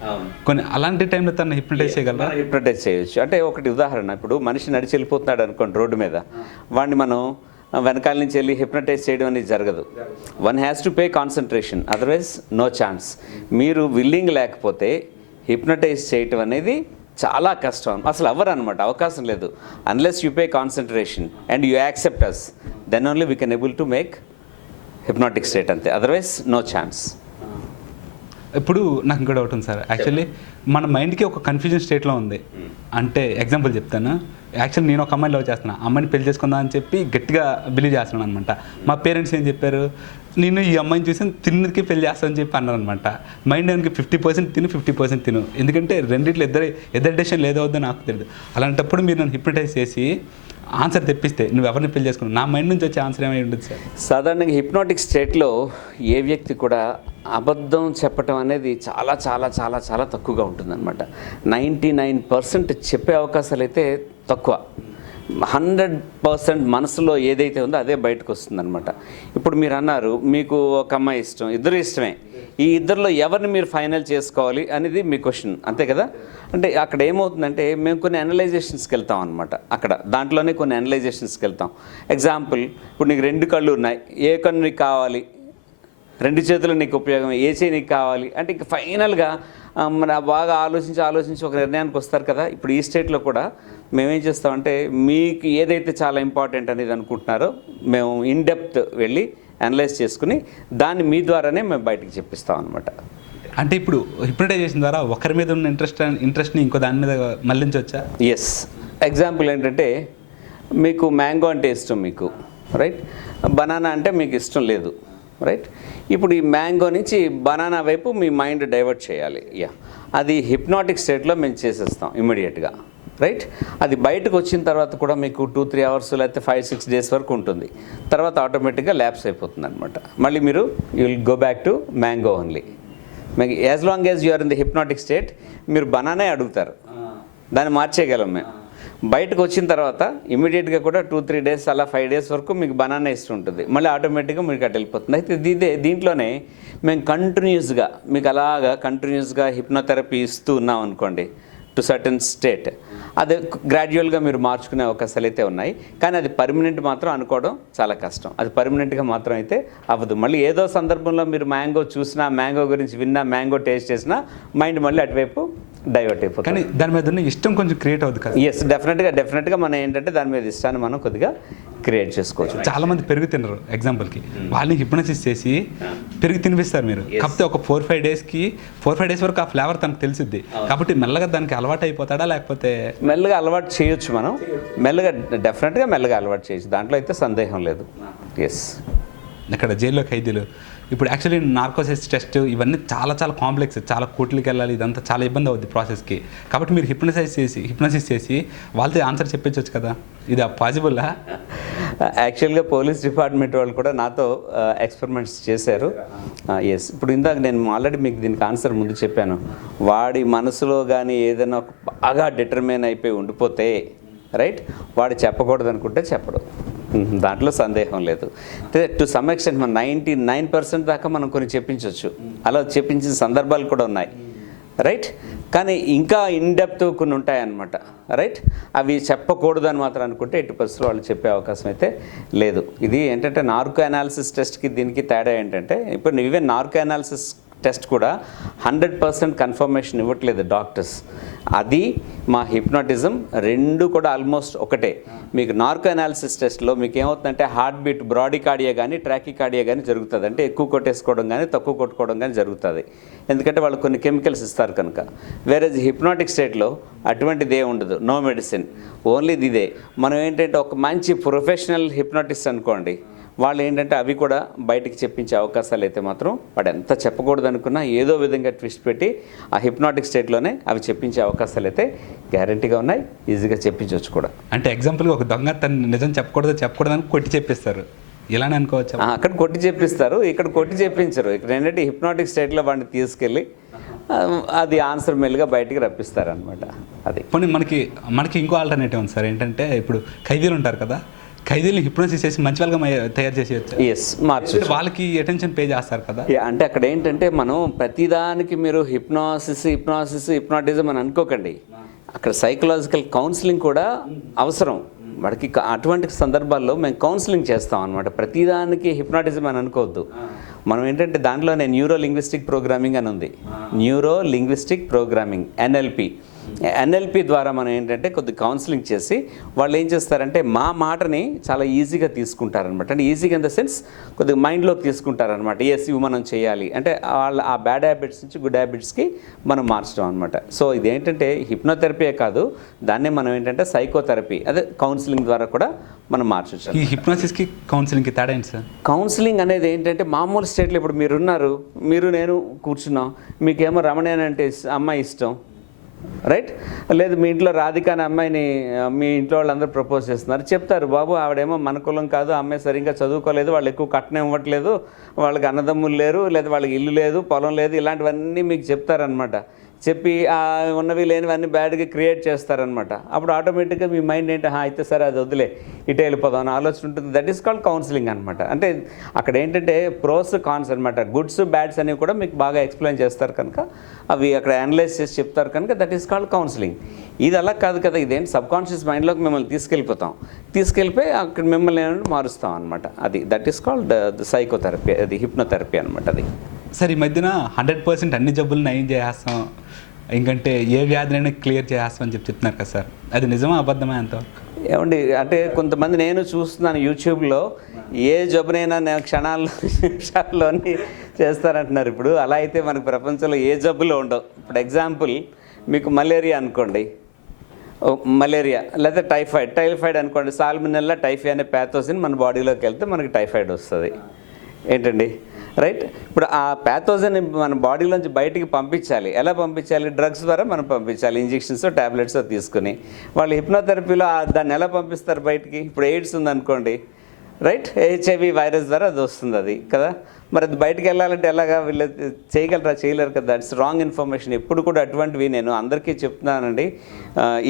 కొన్ని అలాంటి టైంలో తను హిప్నటైజ్ చేయగలరా? హిప్నటైజ్ చేయొచ్చు. అంటే ఒకటి ఉదాహరణ, ఇప్పుడు మనిషి నడిచి వెళ్ళిపోతున్నాడు అనుకోండి రోడ్డు మీద, వాడిని మనం వెనకాల నుంచి వెళ్ళి హిప్నటైజ్ చేయడం అనేది జరగదు. One has to pay concentration, otherwise no chance. మీరు విల్లింగ్ లేకపోతే హిప్నటైజ్ చేయటం అనేది చాలా కష్టం, అసలు అవ్వరు అనమాట, అవకాశం లేదు. Unless you pay concentration and you accept us, then only we can able to make hypnotic state, అంతే, అదర్వైజ్ నో ఛాన్స్. ఇప్పుడు నాకు ఇంకో డౌట్ ఉంది సార్. యాక్చువల్లీ మన మైండ్కి ఒక కన్ఫ్యూజన్ స్టేట్లో ఉంది. అంటే ఎగ్జాంపుల్ చెప్తాను. యాక్చువల్లీ నేను ఒక అమ్మాయిని లవ్ చేస్తున్నాను, అమ్మాయిని పెళ్లి చేసుకుందాం అని చెప్పి గట్టిగా బిలీవ్ చేస్తున్నాను అనమాట. మా పేరెంట్స్ ఏం చెప్పారు, నేను ఈ అమ్మాయిని చూసి తిన్నదికి పెళ్లి చేస్తానని చెప్పి అన్నారు అనమాట. మైండ్ దానికి 50% తిను 50% తిను, ఎందుకంటే రెండిట్లో ఇద్దరు డెసిషన్ లేదవుద్దో నాకు తెలియదు. అలాంటప్పుడు మీరు నన్ను హిప్నటైజ్ చేసి ఆన్సర్ తెప్పిస్తే నువ్వు ఎవరిని పెళ్లి చేసుకున్నావు, నా మైండ్ నుంచి వచ్చే ఆన్సర్ ఏమై ఉంటుంది సార్? సాధారణంగా హిప్నాటిక్ స్టేట్లో ఏ వ్యక్తి కూడా అబద్ధం చెప్పటం అనేది చాలా చాలా చాలా చాలా తక్కువగా ఉంటుందన్నమాట. 99% చెప్పే అవకాశాలు అయితే తక్కువ. 100% మనసులో ఏదైతే ఉందో అదే బయటకు వస్తుందన్నమాట. ఇప్పుడు మీరు అన్నారు మీకు ఒక అమ్మాయి ఇష్టం, ఇద్దరు ఇష్టమే, ఈ ఇద్దరిలో ఎవరిని మీరు ఫైనల్ చేసుకోవాలి అనేది మీ క్వశ్చన్, అంతే కదా? అంటే అక్కడ ఏమవుతుందంటే మేము కొన్ని అనలైజేషన్స్కి వెళ్తాం అనమాట. దాంట్లోనే కొన్ని అనలైజేషన్స్కి వెళ్తాం. ఎగ్జాంపుల్, ఇప్పుడు నీకు 2 కళ్ళు ఉన్నాయి, ఏ కన్ను నీకు కావాలి, 2 చేతులు నీకు ఉపయోగం, ఏ చేయి నీకు కావాలి అంటే ఇక ఫైనల్గా మన బాగా ఆలోచించి ఒక నిర్ణయానికి వస్తారు కదా. ఇప్పుడు ఈ స్టేట్లో కూడా మేమేం చేస్తామంటే మీకు ఏదైతే చాలా ఇంపార్టెంట్ అనేది అనుకుంటున్నారో మేము ఇన్ డెప్త్ వెళ్ళి అనలైజ్ చేసుకుని దాన్ని మీ ద్వారానే మేము బయటకు చెప్పిస్తాం అనమాట. అంటే ఇప్పుడు హిప్నటైజేషన్ ద్వారా ఒకరి మీద ఉన్న ఇంట్రెస్ట్ని ఇంకో దాని మీద మళ్ళించవచ్చా? ఎస్. ఎగ్జాంపుల్ ఏంటంటే మీకు మ్యాంగో అంటే ఇష్టం మీకు, రైట్? బనానా అంటే మీకు ఇష్టం లేదు, రైట్? ఇప్పుడు ఈ మ్యాంగో నుంచి బనానా వైపు మీ మైండ్ డైవర్ట్ చేయాలి. అది హిప్నాటిక్ స్టేట్లో మేము చేసేస్తాం ఇమ్మీడియట్గా. రైట్. అది బయటకు వచ్చిన తర్వాత కూడా మీకు 2-3 అవర్స్ లేకపోతే 5-6 డేస్ వరకు ఉంటుంది. తర్వాత ఆటోమేటిక్గా ల్యాప్స్ అయిపోతుంది అనమాట. మళ్ళీ మీరు you will go back to mango only. మీకు as long as you are in the hypnotic state మీరు బనానే అడుగుతారు, దాన్ని మార్చేయగలం మేము. బయటకు వచ్చిన తర్వాత ఇమీడియట్గా కూడా 2-3 డేస్ అలా 5 డేస్ వరకు మీకు బనానా ఇస్తుంటుంది. మళ్ళీ ఆటోమేటిక్గా మీకు అటు వెళ్ళిపోతుంది. అయితే దీంట్లోనే మేము కంటిన్యూస్గా మీకు అలాగా కంటిన్యూస్గా హిప్నోథెరపీ ఇస్తూ ఉన్నాం అనుకోండి టు సర్టన్ స్టేట్, అది గ్రాడ్యువల్గా మీరు మార్చుకునే అవకాశాలు అయితే ఉన్నాయి. కానీ అది పర్మనెంట్ మాత్రం అనుకోవడం చాలా కష్టం. అది పర్మనెంట్గా మాత్రం అయితే అవ్వదు. మళ్ళీ ఏదో సందర్భంలో మీరు మ్యాంగో చూసినా, మ్యాంగో గురించి విన్నా, మ్యాంగో టేస్ట్ చేసినా మైండ్ మళ్ళీ అటువైపు డైవర్ట్ అయిపోతుంది. కానీ దాని మీద ఉన్న ఇష్టం కొంచెం క్రియేట్ అవుతుంది కదా. ఎస్, డెఫినెట్గా మనం ఏంటంటే దాని మీద ఇష్టాన్ని మనం కొద్దిగా క్రియేట్ చేసుకోవచ్చు. చాలా మంది పెరుగు తినరు ఎగ్జాంపుల్కి, వాళ్ళని హిప్నోసిస్ చేసి పెరుగు తినిపిస్తారు మీరు. కాకపోతే ఒక 4-5 డేస్ వరకు ఆ ఫ్లేవర్ తనకు తెలిసిద్ది. కాబట్టి మెల్లగా దానికి అలవాటు అయిపోతాడా, లేకపోతే మెల్లగా అలవాటు చేయొచ్చు మనం. డెఫినెట్గా మెల్లగా అలవాటు చేయొచ్చు, దాంట్లో అయితే సందేహం లేదు. ఎస్. ఇక్కడ జైల్లో ఖైదీలు ఇప్పుడు యాక్చువల్లీ నార్కోసిస్ టెస్ట్ ఇవన్నీ చాలా కాంప్లెక్స్, చాలా కోట్లకి వెళ్ళాలి, ఇదంతా చాలా ఇబ్బంది అవుద్ది ప్రాసెస్కి. కాబట్టి మీరు హిప్నోసిస్ చేసి వాళ్ళతో ఆన్సర్ చెప్పించవచ్చు కదా, ఇది పాసిబుల్లా? యాక్చువల్గా పోలీస్ డిపార్ట్మెంట్ వాళ్ళు కూడా నాతో ఎక్స్పెరిమెంట్స్ చేశారు. ఎస్. ఇప్పుడు ఇందాక నేను ఆల్రెడీ మీకు దీనికి ఆన్సర్ ముందు చెప్పాను. వాడి మనసులో కానీ ఏదైనా బాగా డిటర్మైన్ అయిపోయి ఉండిపోతే రైట్, వాడు చెప్పకూడదు అనుకుంటే చెప్పడు, దాంట్లో సందేహం లేదు. టు సమ్ ఎక్స్టెంట్ మనం 99% దాకా మనం కొన్ని చెప్పించవచ్చు, అలా చెప్పించిన సందర్భాలు కూడా ఉన్నాయి రైట్. కానీ ఇంకా ఇన్డెప్త్ కొన్ని ఉంటాయన్నమాట రైట్. అవి చెప్పకూడదు అని మాత్రం అనుకుంటే ఎట్టి పరిస్థితుల్లో వాళ్ళు చెప్పే అవకాశం అయితే లేదు. ఇది ఏంటంటే నార్కో అనాలిసిస్ టెస్ట్కి దీనికి తేడా ఏంటంటే, ఇప్పుడు ఈవెన్ నార్కో అనాలిసిస్ టెస్ట్ కూడా 100% కన్ఫర్మేషన్ ఇవ్వట్లేదు డాక్టర్స్. అది మా హిప్నాటిజం రెండు కూడా ఆల్మోస్ట్ ఒకటే. మీకు నార్కో అనాలిసిస్ టెస్ట్లో మీకు ఏమవుతుందంటే హార్ట్ బీట్ బ్రాడీకార్డియా కానీ ట్రాకికార్డియా కానీ జరుగుతుంది. అంటే ఎక్కువ కొట్టేసుకోవడం కానీ తక్కువ కొట్టుకోవడం కానీ జరుగుతుంది, ఎందుకంటే వాళ్ళు కొన్ని కెమికల్స్ ఇస్తారు కనుక. వేరే హిప్నాటిక్ స్టేట్లో అటువంటిది ఏ ఉండదు, నో మెడిసిన్, ఓన్లీ ఇదే. మనం ఏంటంటే ఒక మంచి ప్రొఫెషనల్ హిప్నాటిస్ట్ అనుకోండి, వాళ్ళు ఏంటంటే అవి కూడా బయటికి చెప్పించే అవకాశాలు అయితే మాత్రం వాడు ఎంత చెప్పకూడదు అనుకున్నా ఏదో విధంగా ట్విస్ట్ పెట్టి ఆ హిప్నాటిక్ స్టేట్లోనే అవి చెప్పించే అవకాశాలు అయితే గ్యారంటీగా ఉన్నాయి, ఈజీగా చెప్పించవచ్చు కూడా. అంటే ఎగ్జాంపుల్గా ఒక దొంగ తను నిజం చెప్పకూడదు అని కొట్టి చెప్పిస్తారు, ఇలానే అనుకోవచ్చు. అక్కడ కొట్టి చెప్పిస్తారు, ఇక్కడ కొట్టి చెప్పించరు. ఇక్కడ ఏంటంటే హిప్నాటిక్ స్టేట్లో వాడిని తీసుకెళ్ళి అది ఆన్సర్ మెల్లిగా బయటికి రప్పిస్తారనమాట. అది పోనీ మనకి ఇంకో ఆల్టర్నేటివ్ ఉంది సార్. ఏంటంటే ఇప్పుడు ఖైదీలు ఉంటారు కదా, ఖైదీలు హిప్నోసిస్ చేసి మంచి వాళ్ళగా తయారు చేసి ఎస్ మార్చు, వాళ్ళకి అటెన్షన్ పే చేస్తారు కదా. అంటే అక్కడ ఏంటంటే మనం ప్రతిదానికి మీరు హిప్నాటిజం అని అనుకోకండి. అక్కడ సైకలాజికల్ కౌన్సిలింగ్ కూడా అవసరం వాడికి. అటువంటి సందర్భాల్లో మేము కౌన్సిలింగ్ చేస్తాం అనమాట. ప్రతిదానికి హిప్నాటిజం అని అనుకోవద్దు. మనం ఏంటంటే దాంట్లోనే న్యూరో లింగ్విస్టిక్ ప్రోగ్రామింగ్ అని ఉంది, న్యూరో లింగ్విస్టిక్ ప్రోగ్రామింగ్ ఎన్ఎల్పి ద్వారా మనం ఏంటంటే కొద్ది కౌన్సిలింగ్ చేసి వాళ్ళు ఏం చేస్తారంటే మా మాటని చాలా ఈజీగా తీసుకుంటారనమాట. అంటే ఈజీగా ఇన్ ద సెన్స్ కొద్దిగా మైండ్లోకి తీసుకుంటారనమాట. ఎస్ ఇవి మనం చేయాలి అంటే వాళ్ళ ఆ బ్యాడ్ హ్యాబిట్స్ నుంచి గుడ్ హ్యాబిట్స్కి మనం మార్చడం అనమాట. సో ఇదేంటంటే హిప్నోథెరపీయే కాదు, దాన్నే మనం ఏంటంటే సైకోథెరపీ, అదే కౌన్సిలింగ్ ద్వారా కూడా మనం మార్చవచ్చు. ఈ హిప్నోసిస్కి కౌన్సిలింగ్కి తేడా ఏంటి సార్? కౌన్సిలింగ్ అనేది ఏంటంటే మామూలు స్టేట్లో ఇప్పుడు మీరు నేను కూర్చున్నాం, మీకేమో రమణ అంటే అమ్మాయి ఇష్టం రైట్, లేదు మీ ఇంట్లో రాధిక అనే అమ్మాయిని మీ ఇంట్లో వాళ్ళందరూ ప్రపోజ్ చేస్తున్నారు, చెప్తారు బాబు ఆవిడేమో మన కులం కాదు, అమ్మాయి సరిగ్గా చదువుకోలేదు, వాళ్ళు ఎక్కువ కట్నం ఇవ్వట్లేదు, వాళ్ళకి అన్నదమ్ములు లేరు, లేదా వాళ్ళకి ఇల్లు లేదు, పొలం లేదు, ఇలాంటివన్నీ మీకు చెప్తారనమాట. చెప్పి ఉన్నవి లేనివన్నీ బ్యాడ్గా క్రియేట్ చేస్తారనమాట. అప్పుడు ఆటోమేటిక్గా మీ మైండ్ ఏంటి, అయితే సరే అది వదిలే ఇటే వెళ్ళిపోదాం అని ఆలోచన ఉంటుంది. దట్ ఈస్ కాల్డ్ కౌన్సిలింగ్ అనమాట. అంటే అక్కడ ఏంటంటే ప్రోస్ కాన్స్ అనమాట, గుడ్స్ బ్యాడ్స్ అనేవి కూడా మీకు బాగా ఎక్స్ప్లెయిన్ చేస్తారు కనుక, అవి అక్కడ అనలైజ్ చేసి చెప్తారు కనుక దట్ ఈస్ కాల్డ్ కౌన్సిలింగ్. ఇది అలా కాదు కదా, ఇదేంటి సబ్కాన్షియస్ మైండ్లోకి మిమ్మల్ని తీసుకెళ్ళిపోయి అక్కడ మిమ్మల్ని ఏమైనా మారుస్తాం అనమాట. అది దట్ ఈస్ కాల్డ్ సైకోథెరపీ, అది హిప్నోథెరపీ అనమాట. అది సార్ ఈ మధ్యన 100% అన్ని జబ్బులు నయం చేస్తాం, ఇంకంటే ఏ వ్యాధినైనా క్లియర్ చేస్తాం అని చెప్తున్నారు కదా సార్, అది నిజమా అబద్ధమే అంతవరకు? ఏమండి అంటే కొంతమంది నేను చూస్తున్నాను యూట్యూబ్లో ఏ జబ్బునైనా క్షణాల్లోని చేస్తారంటున్నారు. ఇప్పుడు అలా అయితే మనకు ప్రపంచంలో ఏ జబ్బులు ఉండవు. ఇప్పుడు ఎగ్జాంపుల్ మీకు మలేరియా అనుకోండి, మలేరియా లేదా టైఫాయిడ్ అనుకోండి, సాల్మినెల్లా టైఫీ అనే ప్యాథోసిన్ మన బాడీలోకి వెళ్తే మనకి టైఫాయిడ్ వస్తుంది ఏంటండి. రైట్. ఇప్పుడు ఆ ప్యాథోజన్ మన బాడీలోంచి బయటికి పంపించాలి. ఎలా పంపించాలి? డ్రగ్స్ ద్వారా మనం పంపించాలి, ఇంజెక్షన్స్ టాబ్లెట్స్ తీసుకుని. వాళ్ళు హిప్నోథెరపీలో దాన్ని ఎలా పంపిస్తారు బయటికి? ఇప్పుడు ఎయిడ్స్ ఉందనుకోండి, రైట్, హెచ్ఐవి వైరస్ ద్వారా అది వస్తుంది, అది కదా. మరి అది బయటికి వెళ్ళాలంటే ఎలాగా? వీళ్ళు చేయగలరా? చేయలేరు కదా. That's wrong information. ఎప్పుడు కూడా అటువంటివి నేను అందరికీ చెప్తున్నానండి,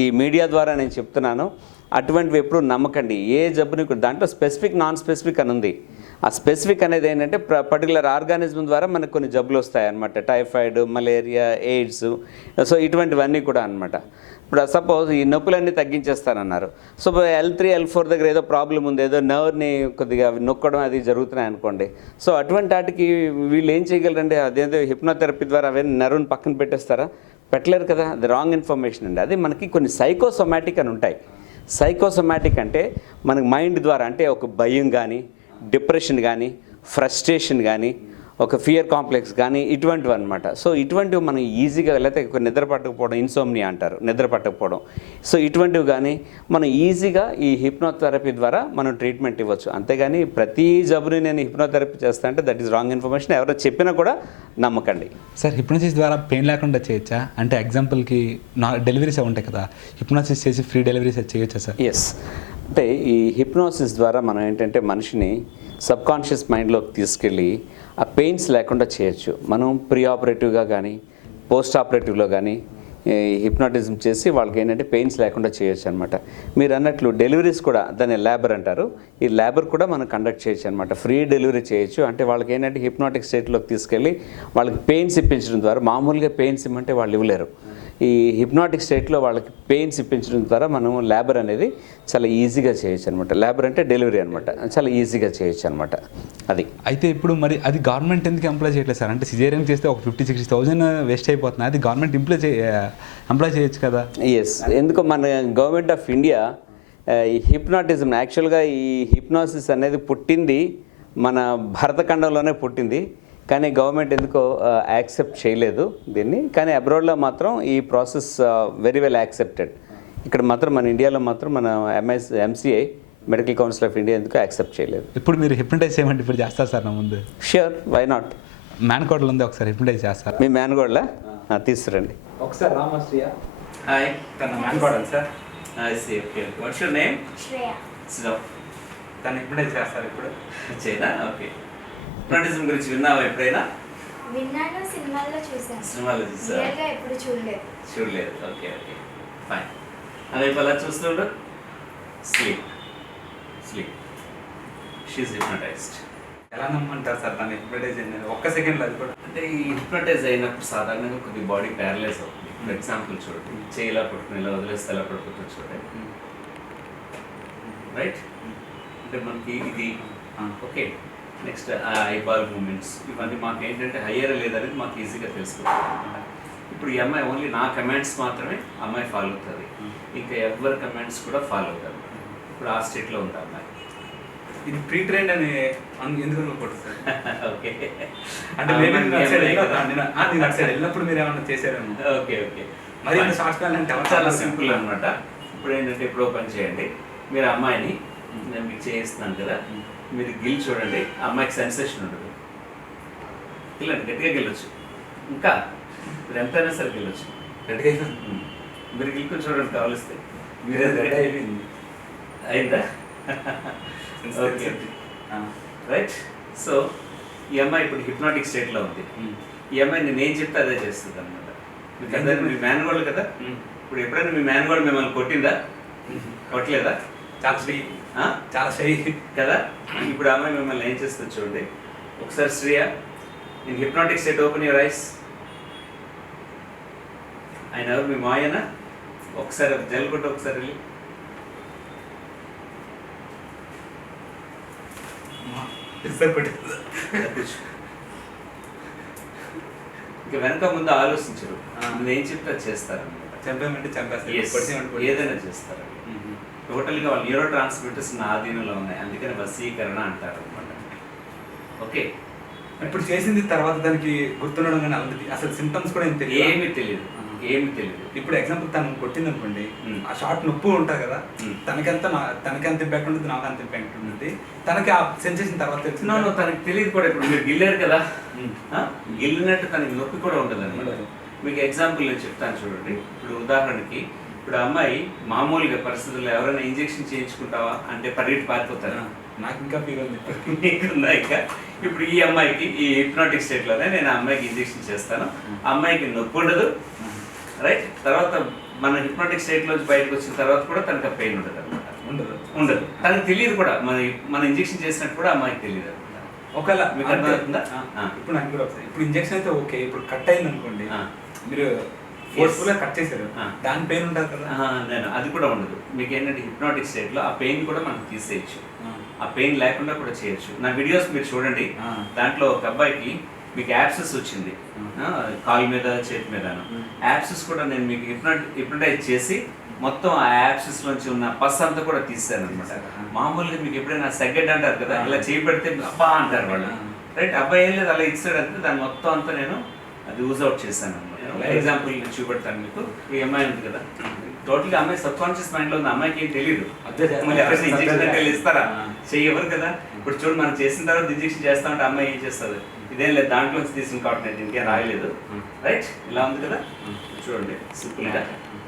ఈ మీడియా ద్వారా నేను చెప్తున్నాను, అటువంటివి ఎప్పుడు నమ్మకండి. ఏ జబ్బుని దాంట్లో స్పెసిఫిక్, నాన్ స్పెసిఫిక్ అని ఉంది. ఆ స్పెసిఫిక్ అనేది ఏంటంటే పర్టికులర్ ఆర్గానిజం ద్వారా మనకు కొన్ని జబ్బులు వస్తాయి అన్నమాట. టైఫాయిడ్, మలేరియా, ఎయిడ్స్, సో ఇటువంటివన్నీ కూడా అన్నమాట. ఇప్పుడు సపోజ్ ఈ నొప్పులన్నీ తగ్గించేస్తానన్నారు. సో L3, L4 దగ్గర ఏదో ప్రాబ్లం ఉంది, ఏదో నర్వ్ని కొద్దిగా నొక్కడం అది జరుగుతున్నాయి అనుకోండి. సో అటువంటి వాటికి వీళ్ళు ఏం చేయగలరండి? అదేదో హిప్నోథెరపీ ద్వారా అవన్నీ నర్వ్ని పక్కన పెట్టేస్తారా? పెట్టలేరు కదా. అది రాంగ్ ఇన్ఫర్మేషన్ అండి. అది మనకి కొన్ని సైకోసొమాటిక్ అని ఉంటాయి. సైకోసొమాటిక్ అంటే మనకి మైండ్ ద్వారా, అంటే ఒక భయం కానీ, డిప్రెషన్ కానీ, ఫ్రస్ట్రేషన్ కానీ, ఒక ఫియర్ కాంప్లెక్స్ కానీ, ఇటువంటివి అనమాట. సో ఇటువంటివి మనం ఈజీగా, లేకపోతే నిద్ర పట్టకపోవడం, ఇన్సోమ్నియా అంటారు, నిద్ర పట్టకపోవడం. సో ఇటువంటివి కానీ మనం ఈజీగా ఈ హిప్నోథెరపీ ద్వారా మనం ట్రీట్మెంట్ ఇవ్వచ్చు. అంతేగాని ప్రతి జబ్బుని నేను హిప్నోథెరపీ చేస్తా అంటే దట్ ఈస్ రాంగ్ ఇన్ఫర్మేషన్. ఎవరో చెప్పినా కూడా నమ్మకండి. సార్, హిప్నోసిస్ ద్వారా పెయిన్ లేకుండా చేయొచ్చా? అంటే ఎగ్జాంపుల్కి డెలివరీస్ ఉంటాయి కదా, హిప్నోసిస్ చేసి ఫ్రీ డెలివరీస్ చేయొచ్చా సార్? ఎస్. అంటే ఈ హిప్నోసిస్ ద్వారా మనం ఏంటంటే మనిషిని సబ్కాన్షియస్ మైండ్లోకి తీసుకెళ్ళి ఆ పెయిన్స్ లేకుండా చేయొచ్చు. మనం ప్రీ ఆపరేటివ్గా కానీ, పోస్ట్ ఆపరేటివ్లో కానీ హిప్నాటిజం చేసి వాళ్ళకి ఏంటంటే పెయిన్స్ లేకుండా చేయొచ్చు అనమాట. మీరు అన్నట్లు డెలివరీస్ కూడా, దాన్ని లేబర్ అంటారు, ఈ లేబర్ కూడా మనం కండక్ట్ చేయొచ్చు అనమాట. ఫ్రీ డెలివరీ చేయొచ్చు. అంటే వాళ్ళకి ఏంటంటే హిప్నాటిక్ స్టేట్లోకి తీసుకెళ్ళి వాళ్ళకి పెయిన్స్ ఇప్పించడం ద్వారా, మామూలుగా పెయిన్స్ ఇమ్మంటే వాళ్ళు ఇవ్వలేరు, ఈ హిప్నాటిక్ స్టేట్లో వాళ్ళకి పెయిన్స్ ఇప్పించడం ద్వారా మనం లేబర్ అనేది చాలా ఈజీగా చేయొచ్చు అనమాట. లేబర్ అంటే డెలివరీ అనమాట, చాలా ఈజీగా చేయొచ్చు అనమాట. అది అయితే ఇప్పుడు మరి అది గవర్నమెంట్ ఎందుకు ఎంప్లాయ్ చేయట్లేదు సార్? అంటే సిజేరియన్ చేస్తే ఒక 50,000-60,000 వేస్ట్ అయిపోతుంది, అది గవర్నమెంట్ ఎంప్లాయ్ చేయొచ్చు కదా. ఎస్. ఎందుకో మన గవర్నమెంట్ ఆఫ్ ఇండియా ఈ హిప్నాటిజం, యాక్చువల్గా ఈ హిప్నాసిస్ అనేది పుట్టింది మన భరతఖండంలోనే పుట్టింది, కానీ గవర్నమెంట్ ఎందుకో యాక్సెప్ట్ చేయలేదు దీన్ని. కానీ అబ్రాడ్లో మాత్రం ఈ ప్రాసెస్ వెరీ వెల్ యాక్సెప్టెడ్. ఇక్కడ మాత్రం మన ఇండియాలో మాత్రం మన MCI, medical council of India, ఎందుకో యాక్సెప్ట్ చేయలేదు. ఇప్పుడు మీరు హిప్నటైజ్ చేయమంటే ఇప్పుడు చేస్తారు సార్ నా ముందు? Sure, why not. మ్యాన్కోడ్లో ఉంది, ఒకసారి హిప్నటైజ్ చేస్తారు. మీ మ్యాన్గోడ్లా తీసుకురండి ఒకసారి. రామశ్రీయ. హాయ్, తన మ్యాన్కోడ్ sir. Okay, what's your name? Shreya. So తను హిప్నటైజ్ చేస్తారు ఇప్పుడు చేయనా? ఓకే. హిప్నటిజం గురించి విన్నావా ఎప్పుడైనా? విన్నాను, సినిమాల్లో చూసాను. సినిమాలో చూసా? రియల్గా ఎప్పుడు చూడలేదు. చూడలేదు. Okay okay, fine. అదే అలా చూస్తుండు. Sleep sleep she hypnotized. ఎలా నమ్మంటారు సార్ తను హిప్నటైజ్ అయినది? ఒక్క సెకండ్లో అది కూడా. అంటే ఈ హిప్నటైజ్ అయినప్పుడు సాధారణంగా కొద్దిగా బాడీ ప్యారలైజ్ అవుతుంది. ఫర్ ఎగ్జాంపుల్ చూడండి, చేయి ఇలా పట్టుకుని ఇలా వదిలేస్తే ఎలా పడుకుంటుంది చూడండి, రైట్? అంటే మనకి ఇది ఓకే. నెక్స్ట్ ఐబాల్ మూమెంట్స్, ఇవన్నీ మాకు ఏంటంటే హయ్యర్ లేదనేది మాకు ఈజీగా తెలుసుకుంటాం. ఇప్పుడు ఈ అమ్మాయి ఓన్లీ నా కమాండ్స్ మాత్రమే అమ్మాయి ఫాలో అవుతుంది, ఇంకా ఎవరి కమాండ్స్ కూడా ఫాలో అవుతారు. ఇప్పుడు ఆ స్టేట్లో ఉంది అమ్మాయి. ఇది ప్రీ ట్రైన్ అని ఎందుకు అనుకోండి సార్? ఓకే. అంటే నేను సైడ్ వెళ్ళినప్పుడు మీరు ఏమన్నా చేశారేమో. ఓకే ఓకే, మరి షార్ట్ ప్లాన్ అంటే చాలా సింపుల్ అనమాట. ఇప్పుడు ఏంటంటే ఇప్పుడు ఓపెన్ చేయండి, మీరు అమ్మాయిని నేను మీకు చేయిస్తున్నాను కదా, మీరు గిల్ చూడండి, అమ్మాయికి సెన్సేషన్ ఉంటుంది. గిల్లండి, గట్టిగా గెలవచ్చు, ఇంకా మీరు ఎంతైనా సరే గెలవచ్చు గట్టిగా. మీరు గిల్కొని చూడండి కావలిస్తే. మీరు అయిందా? Okay right. సో ఈ అమ్మాయి ఇప్పుడు హిప్నాటిక్ స్టేట్లో ఉంది. ఈ అమ్మాయి నేను ఏం చెప్తే అదే చేస్తుంది అనమాట. మీకు అందరూ మీ మ్యాన్గోల్డ్ కదా, ఇప్పుడు ఎప్పుడైనా మీ మ్యాన్గోల్డ్ మిమ్మల్ని కొట్టిందా? కొట్టలేదా? చాలా షై కదా. ఇప్పుడు అమ్మాయి మిమ్మల్ని ఏం చేస్తుంది చూడండి ఒకసారి. శ్రేయ, నేను hypnotic state, open your ice. ఆయన ఎవరు? మీ మాయనా? ఒకసారి జల్ కొట్టు, ఒకసారి వెళ్ళి. ఇంకా వెనక ముందు ఆలోచించరు, నేను ఏం చెప్తే అది చేస్తారనమాట. చంపేమంటే చంపేస్తారు, ఏదైనా చేస్తారు. టోటల్గా వాళ్ళ న్యూరో ట్రాన్స్మిటర్స్ నా ఆధీనంలో ఉన్నాయి, అందుకని వశీకరణ అంటారు అనమాట. ఓకే. ఇప్పుడు చేసింది తర్వాత దానికి గుర్తుండడం కానీ అసలు సిమ్టమ్స్ కూడా ఏమీ తెలియదు. ఏమి తెలియదు. ఇప్పుడు ఎగ్జాంపుల్ తను కొట్టింది అనుకోండి, మ్మ్. ఆ షార్ట్ నొప్పి ఉంటుంది కదా, మ్మ్. తనకెంత ఇంపాక్ట్ ఉంటుంది, నాకు అంత ఇంపాక్ట్ ఉంటుంది. తనకి ఆ సెన్సేషన్ తర్వాత తెలిసింది. తనకి తెలియదు కూడా. ఇప్పుడు మీరు గిల్లారు కదా, మ్మ్. గిల్లినట్టు తనకి నొప్పి కూడా ఉంటుంది అనమాట. ఉండదు. మీకు ఎగ్జాంపుల్ నేను చెప్తాను చూడండి. ఇప్పుడు ఉదాహరణకి ఇప్పుడు అమ్మాయి మామూలుగా పరిస్థితుల్లో ఎవరైనా ఇంజెక్షన్ చేయించుకుంటావా అంటే పరిగెట్టి పారిపోతారా? నాకు ఇంకా ఫీల్ ఉంది. మీకుందా ఇంకా? ఇప్పుడు ఈ అమ్మాయికి ఈ హిప్నాటిక్ స్టేట్లోనే నేను ఆ అమ్మాయికి ఇంజెక్షన్ చేస్తాను. ఆ అమ్మాయికి నొప్పి ఉండదు, రైట్. తర్వాత మన హిప్నాటిక్ స్టేట్లోంచి బయటకు వచ్చిన తర్వాత కూడా తనకు పెయిన్ ఉండదు అనమాట. ఉండదు. తనకు తెలియదు కూడా, మన ఇంజెక్షన్ చేసినట్టు కూడా అమ్మాయికి తెలియదు అనమాట. ఒకవేళ మీకు అర్థమవుతుందా? ఇప్పుడు నాకు కూడా ఒకసారి ఇప్పుడు ఇంజెక్షన్ అయితే ఓకే, ఇప్పుడు కట్ అయింది అనుకోండి, మీరు ఫోర్స్ఫుల్ గా కట్ చేశారు, దాని పెయిన్ ఉంటుంది కదా. నేను అది కూడా ఉండదు. మీకు ఏంటంటే హిప్నాటిక్ స్టేట్లో ఆ పెయిన్ కూడా మనం తీసేయచ్చు, ఆ పెయిన్ లేకుండా కూడా చేయొచ్చు. నా వీడియోస్ మీరు చూడండి, దాంట్లో ఒక అబ్బాయికి మీకు యాప్సెస్ వచ్చింది, కాల్ మీద చేతి మీద. యాప్సెస్ కూడా నేను మీకు హిప్నటైజ్ చేసి మొత్తం ఆ యాప్సెస్ నుంచి ఉన్న పస్ అంతా కూడా తీసాను అనమాట. మామూలుగా మీకు ఎప్పుడైనా సెగ్గెడ్ అంటారు కదా, ఇలా చేయి పెడితే అబ్బా అంటారు వాళ్ళు, రైట్. అబ్బాయి ఏం లేదు, అలా ఇచ్చాడు అంతే. దాని మొత్తం అంతా నేను అది యూజ్ అవుట్ చేశాను అనమాట. ఎగ్జాంపుల్ చూపెడతాను మీకు. ఈ అమ్మాయి ఉంది కదా, టోటల్గా అమ్మాయి సబ్ కాన్షియస్ మైండ్లో ఉంది. అమ్మాయికి ఏం తెలియదు. మళ్ళీ ఎక్కడ ఇంజెక్షన్ అంటే ఇస్తారా? చెయ్యవరు కదా. ఇప్పుడు చూడు, మనం చేసిన తర్వాత ఇంజెక్షన్ చేస్తామంటే అమ్మాయి ఏం చేస్తుంది? ఇదేం లేదు, దాంట్లో తీసిన కాబట్టి నేను ఇంకేం రాయలేదు, రైట్. ఇలా ఉంది కదా, చూడండి సింపుల్గా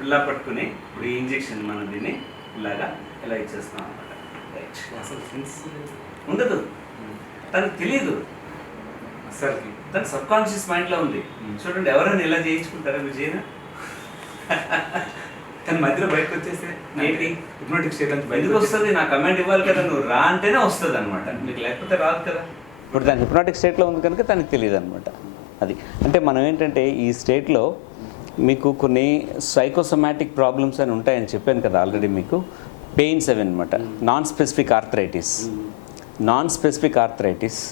ఇలా పట్టుకుని ఇప్పుడు ఈ ఇంజెక్షన్ మనం దీన్ని ఇలాగా ఇలా ఇచ్చేస్తాం అనమాట, రైట్. అసలు సెన్స్ ఉండదు, తనకు తెలియదు అసలు. తన సబ్ కాన్షియస్ మైండ్లో ఉంది. చూడండి, ఎవరైనా ఇలా చేయించుకుంటారా? మీరు చేయనా? కానీ మధ్యలో బయటకు వచ్చేస్తే ఏంటి హిప్నోటిక్ స్టేట్ నుంచి ఎందుకు వస్తుంది? నా కమెంట్ ఇవ్వాలి కదా, నువ్వు రా అంటేనే వస్తుంది అనమాట, మీకు లేకపోతే రాదు కదా. ఇప్పుడు దాని హిప్నాటిక్ స్టేట్లో ఉంది కనుక తనకి తెలియదు అనమాట. అది అంటే మనం ఏంటంటే ఈ స్టేట్లో మీకు కొన్ని సైకోసొమాటిక్ ప్రాబ్లమ్స్ అని ఉంటాయని చెప్పాను కదా ఆల్రెడీ మీకు. పెయిన్స్ అవి అనమాట. Non specific arthritis,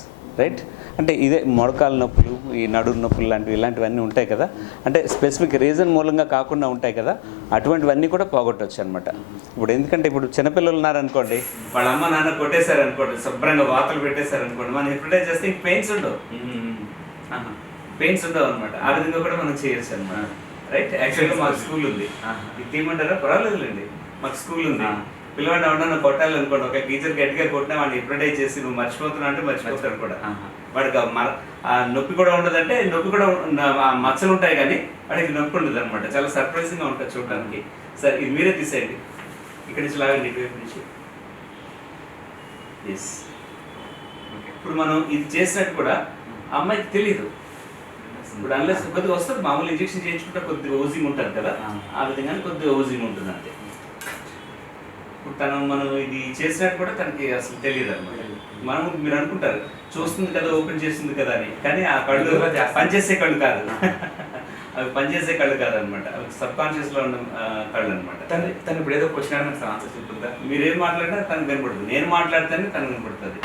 right. అంటే ఇదే మొడకాల నొప్పులు, ఈ నడుము నొప్పులు లాంటివి ఇలాంటివన్నీ ఉంటాయి కదా, అంటే స్పెసిఫిక్ రీజన్ మూలంగా కాకుండా ఉంటాయి కదా, అటువంటివన్నీ కూడా పోగొట్టవచ్చు అనమాట. ఇప్పుడు ఎందుకంటే ఇప్పుడు చిన్నపిల్లలు ఉన్నారనుకోండి, వాళ్ళ అమ్మ నాన్న కొట్టేశారు అనుకోండి, శుభ్రంగా వాతలు పెట్టేశారు అనుకోండి, మనం హిప్నటైజ్ చేస్తే ఇంక పెయిన్స్ ఉండవు, అనమాట. ఆ విధంగా కూడా మనం చేయొచ్చు అనమాట, రైట్. యాక్చువల్గా మాకు స్కూల్ ఉంది, ఇది తీయమంటారా? పర్వాలేదులేండి, మాకు స్కూల్ ఉంది. పిల్లవాడిని ఎవడన్నా కొట్టాలి అనుకోండి, ఒక టీచర్ గట్టిగా కొట్టినా వాడిని హిప్నటైజ్ చేసి నువ్వు మర్చిపోతున్నావు అంటే మర్చిపోతాడు కూడా. వాడికి ఆ నొప్పి కూడా ఉండదంటే, నొప్పి కూడా మచ్చలు ఉంటాయి కానీ వాడికి నొప్పి ఉండదు అనమాట. చాలా సర్ప్రైజింగ్గా ఉంటుంది చూడడానికి. సరే, ఇది మీరే తీసేయండి, ఇక్కడి నుంచి లాగండి, ఇటువైపు నుంచి. ఎస్. ఇప్పుడు మనం ఇది చేసినట్టు కూడా ఆ అమ్మాయికి తెలియదు. ఇప్పుడు అన్లెస్ కొద్దిగా వస్తుంది, మామూలు ఇంజెక్షన్ చేయించుకుంటే కొద్దిగా ఓజింగ్ ఉంటుంది కదా, ఆ విధంగా కొద్దిగా ఓజింగ్ ఉంటుంది అంతే. ఇప్పుడు మనం ఇది చేసినట్టు కూడా తనకి అసలు తెలియదు అనమాట. మీరు అనుకుంటారు చూస్తుంది కదా, ఓపెన్ చేస్తుంది కదా అని, కానీ ఆ కళ్ళు పనిచేసే కళ్ళు కాదు, అవి పనిచేసే కళ్ళు కాదు అనమాట, అవి సబ్ కాన్షియస్ లో ఉన్న కళ్ళు అనమాట. తను ఇప్పుడు ఏదో క్వశ్చన్ అడిగిన ఆన్సర్ చెప్తుందా? మీరేం మాట్లాడినా తనకు కనపడుతుంది, నేను మాట్లాడితేనే తనకు కనపడుతుంది.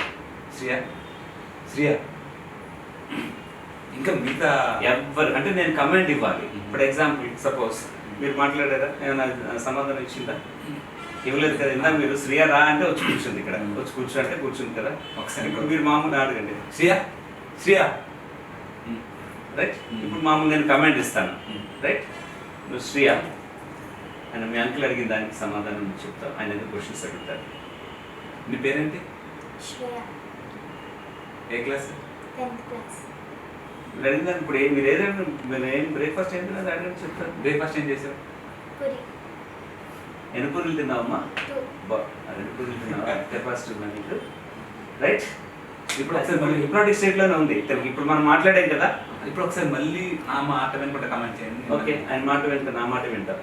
శ్రియా ఇంకా మిగతా ఎవరు అంటే నేను కమెంట్ ఇవ్వాలి. ఫర్ ఎగ్జాంపుల్ సపోజ్ మీరు మాట్లాడారా, ఏమైనా సమాధానం ఇచ్చిందా? ఇవ్వలేదు కదా. ఇందా మీరు శ్రియా రా అంటే వచ్చి కూర్చుంది, ఇక్కడ వచ్చి కూర్చుంటే కూర్చుంది కదా. ఒకసారి ఇప్పుడు మీరు మామూలు అడగండి, శ్రియా రైట్. ఇప్పుడు మామూలు నేను కమెంట్ ఇస్తాను, రైట్. నువ్వు శ్రియా ఆయన మీ అంకుల్ అడిగిన దానికి సమాధానం నువ్వు చెప్తావు, ఆయన ఏదో క్వశ్చన్స్ అడుగుతారు. నీ పేరేంటి? శ్రేయ, ఏ క్లాస్? 10th class. మీరు అడిగిన ఇప్పుడు మీరు ఏదైనా మీరు ఏం బ్రేక్ఫాస్ట్ ఏంటి అది అడగని చెప్తారు. బ్రేక్ఫాస్ట్ ఏం చేసావు? పూరి. ఎన్ని పూరీలు తిన్నావమ్మా? 2. రెండు పూరీలు తిన్నావా? కెపాసిటీ ఉందా నీకు, రైట్. ఇప్పుడు ఒకసారి మళ్ళీ హిప్నాటిక్ స్టేట్లో ఉంది. ఇప్పుడు మనం మాట్లాడాం కదా, ఇప్పుడు ఒకసారి మళ్ళీ నా మాట వెనుకుంటే కమెంట్ చేయండి. ఓకే, ఆయన మాట వింటా, నా మాట వింటా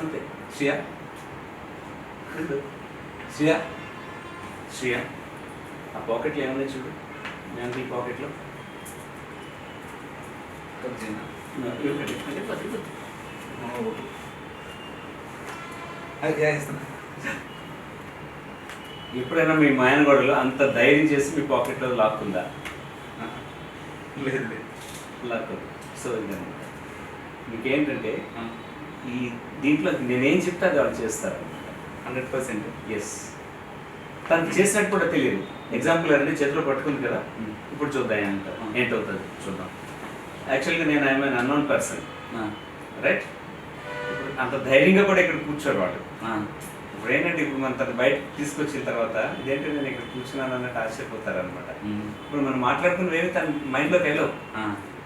అంతే. శ్రియా శ్రియా శ్రియా ఆ పాకెట్లో ఏమన్నా చూడు, మీ అంకుల్ పాకెట్లో ఎప్పుడైనా మీ మాయనగోడలు అంత ధైర్యం చేసి మీ పాకెట్లో లాక్కుందా? లేదు లాక్కుంది. సో ఇదన్నమాట. మీకేంటంటే ఈ దీంట్లో నేనేం చెప్తే అది వాళ్ళు చేస్తారు 100%. ఎస్. తనకు చేసినట్టు కూడా తెలియదు. ఎగ్జాంపుల్ ఎవరైనా చేతిలో పట్టుకుంది కదా, ఇప్పుడు చూద్దాం అంటారు, ఏంటవుతుంది చూద్దాం. యాక్చువల్గా నేను I'm an unknown person, right. ఇప్పుడు అంత ధైర్యంగా కూడా ఇక్కడ కూర్చోరు వాళ్ళు. ఇప్పుడు ఏంటంటే ఇప్పుడు మన తను బయట తీసుకొచ్చిన తర్వాత ఇదేంటి నేను ఇక్కడ కూర్చున్నాను అన్నట్టు ఆశ్చర్యపోతారు అనమాట. ఇప్పుడు మనం మాట్లాడుకున్నవేమి తన మైండ్లోకి వెళ్ళవు.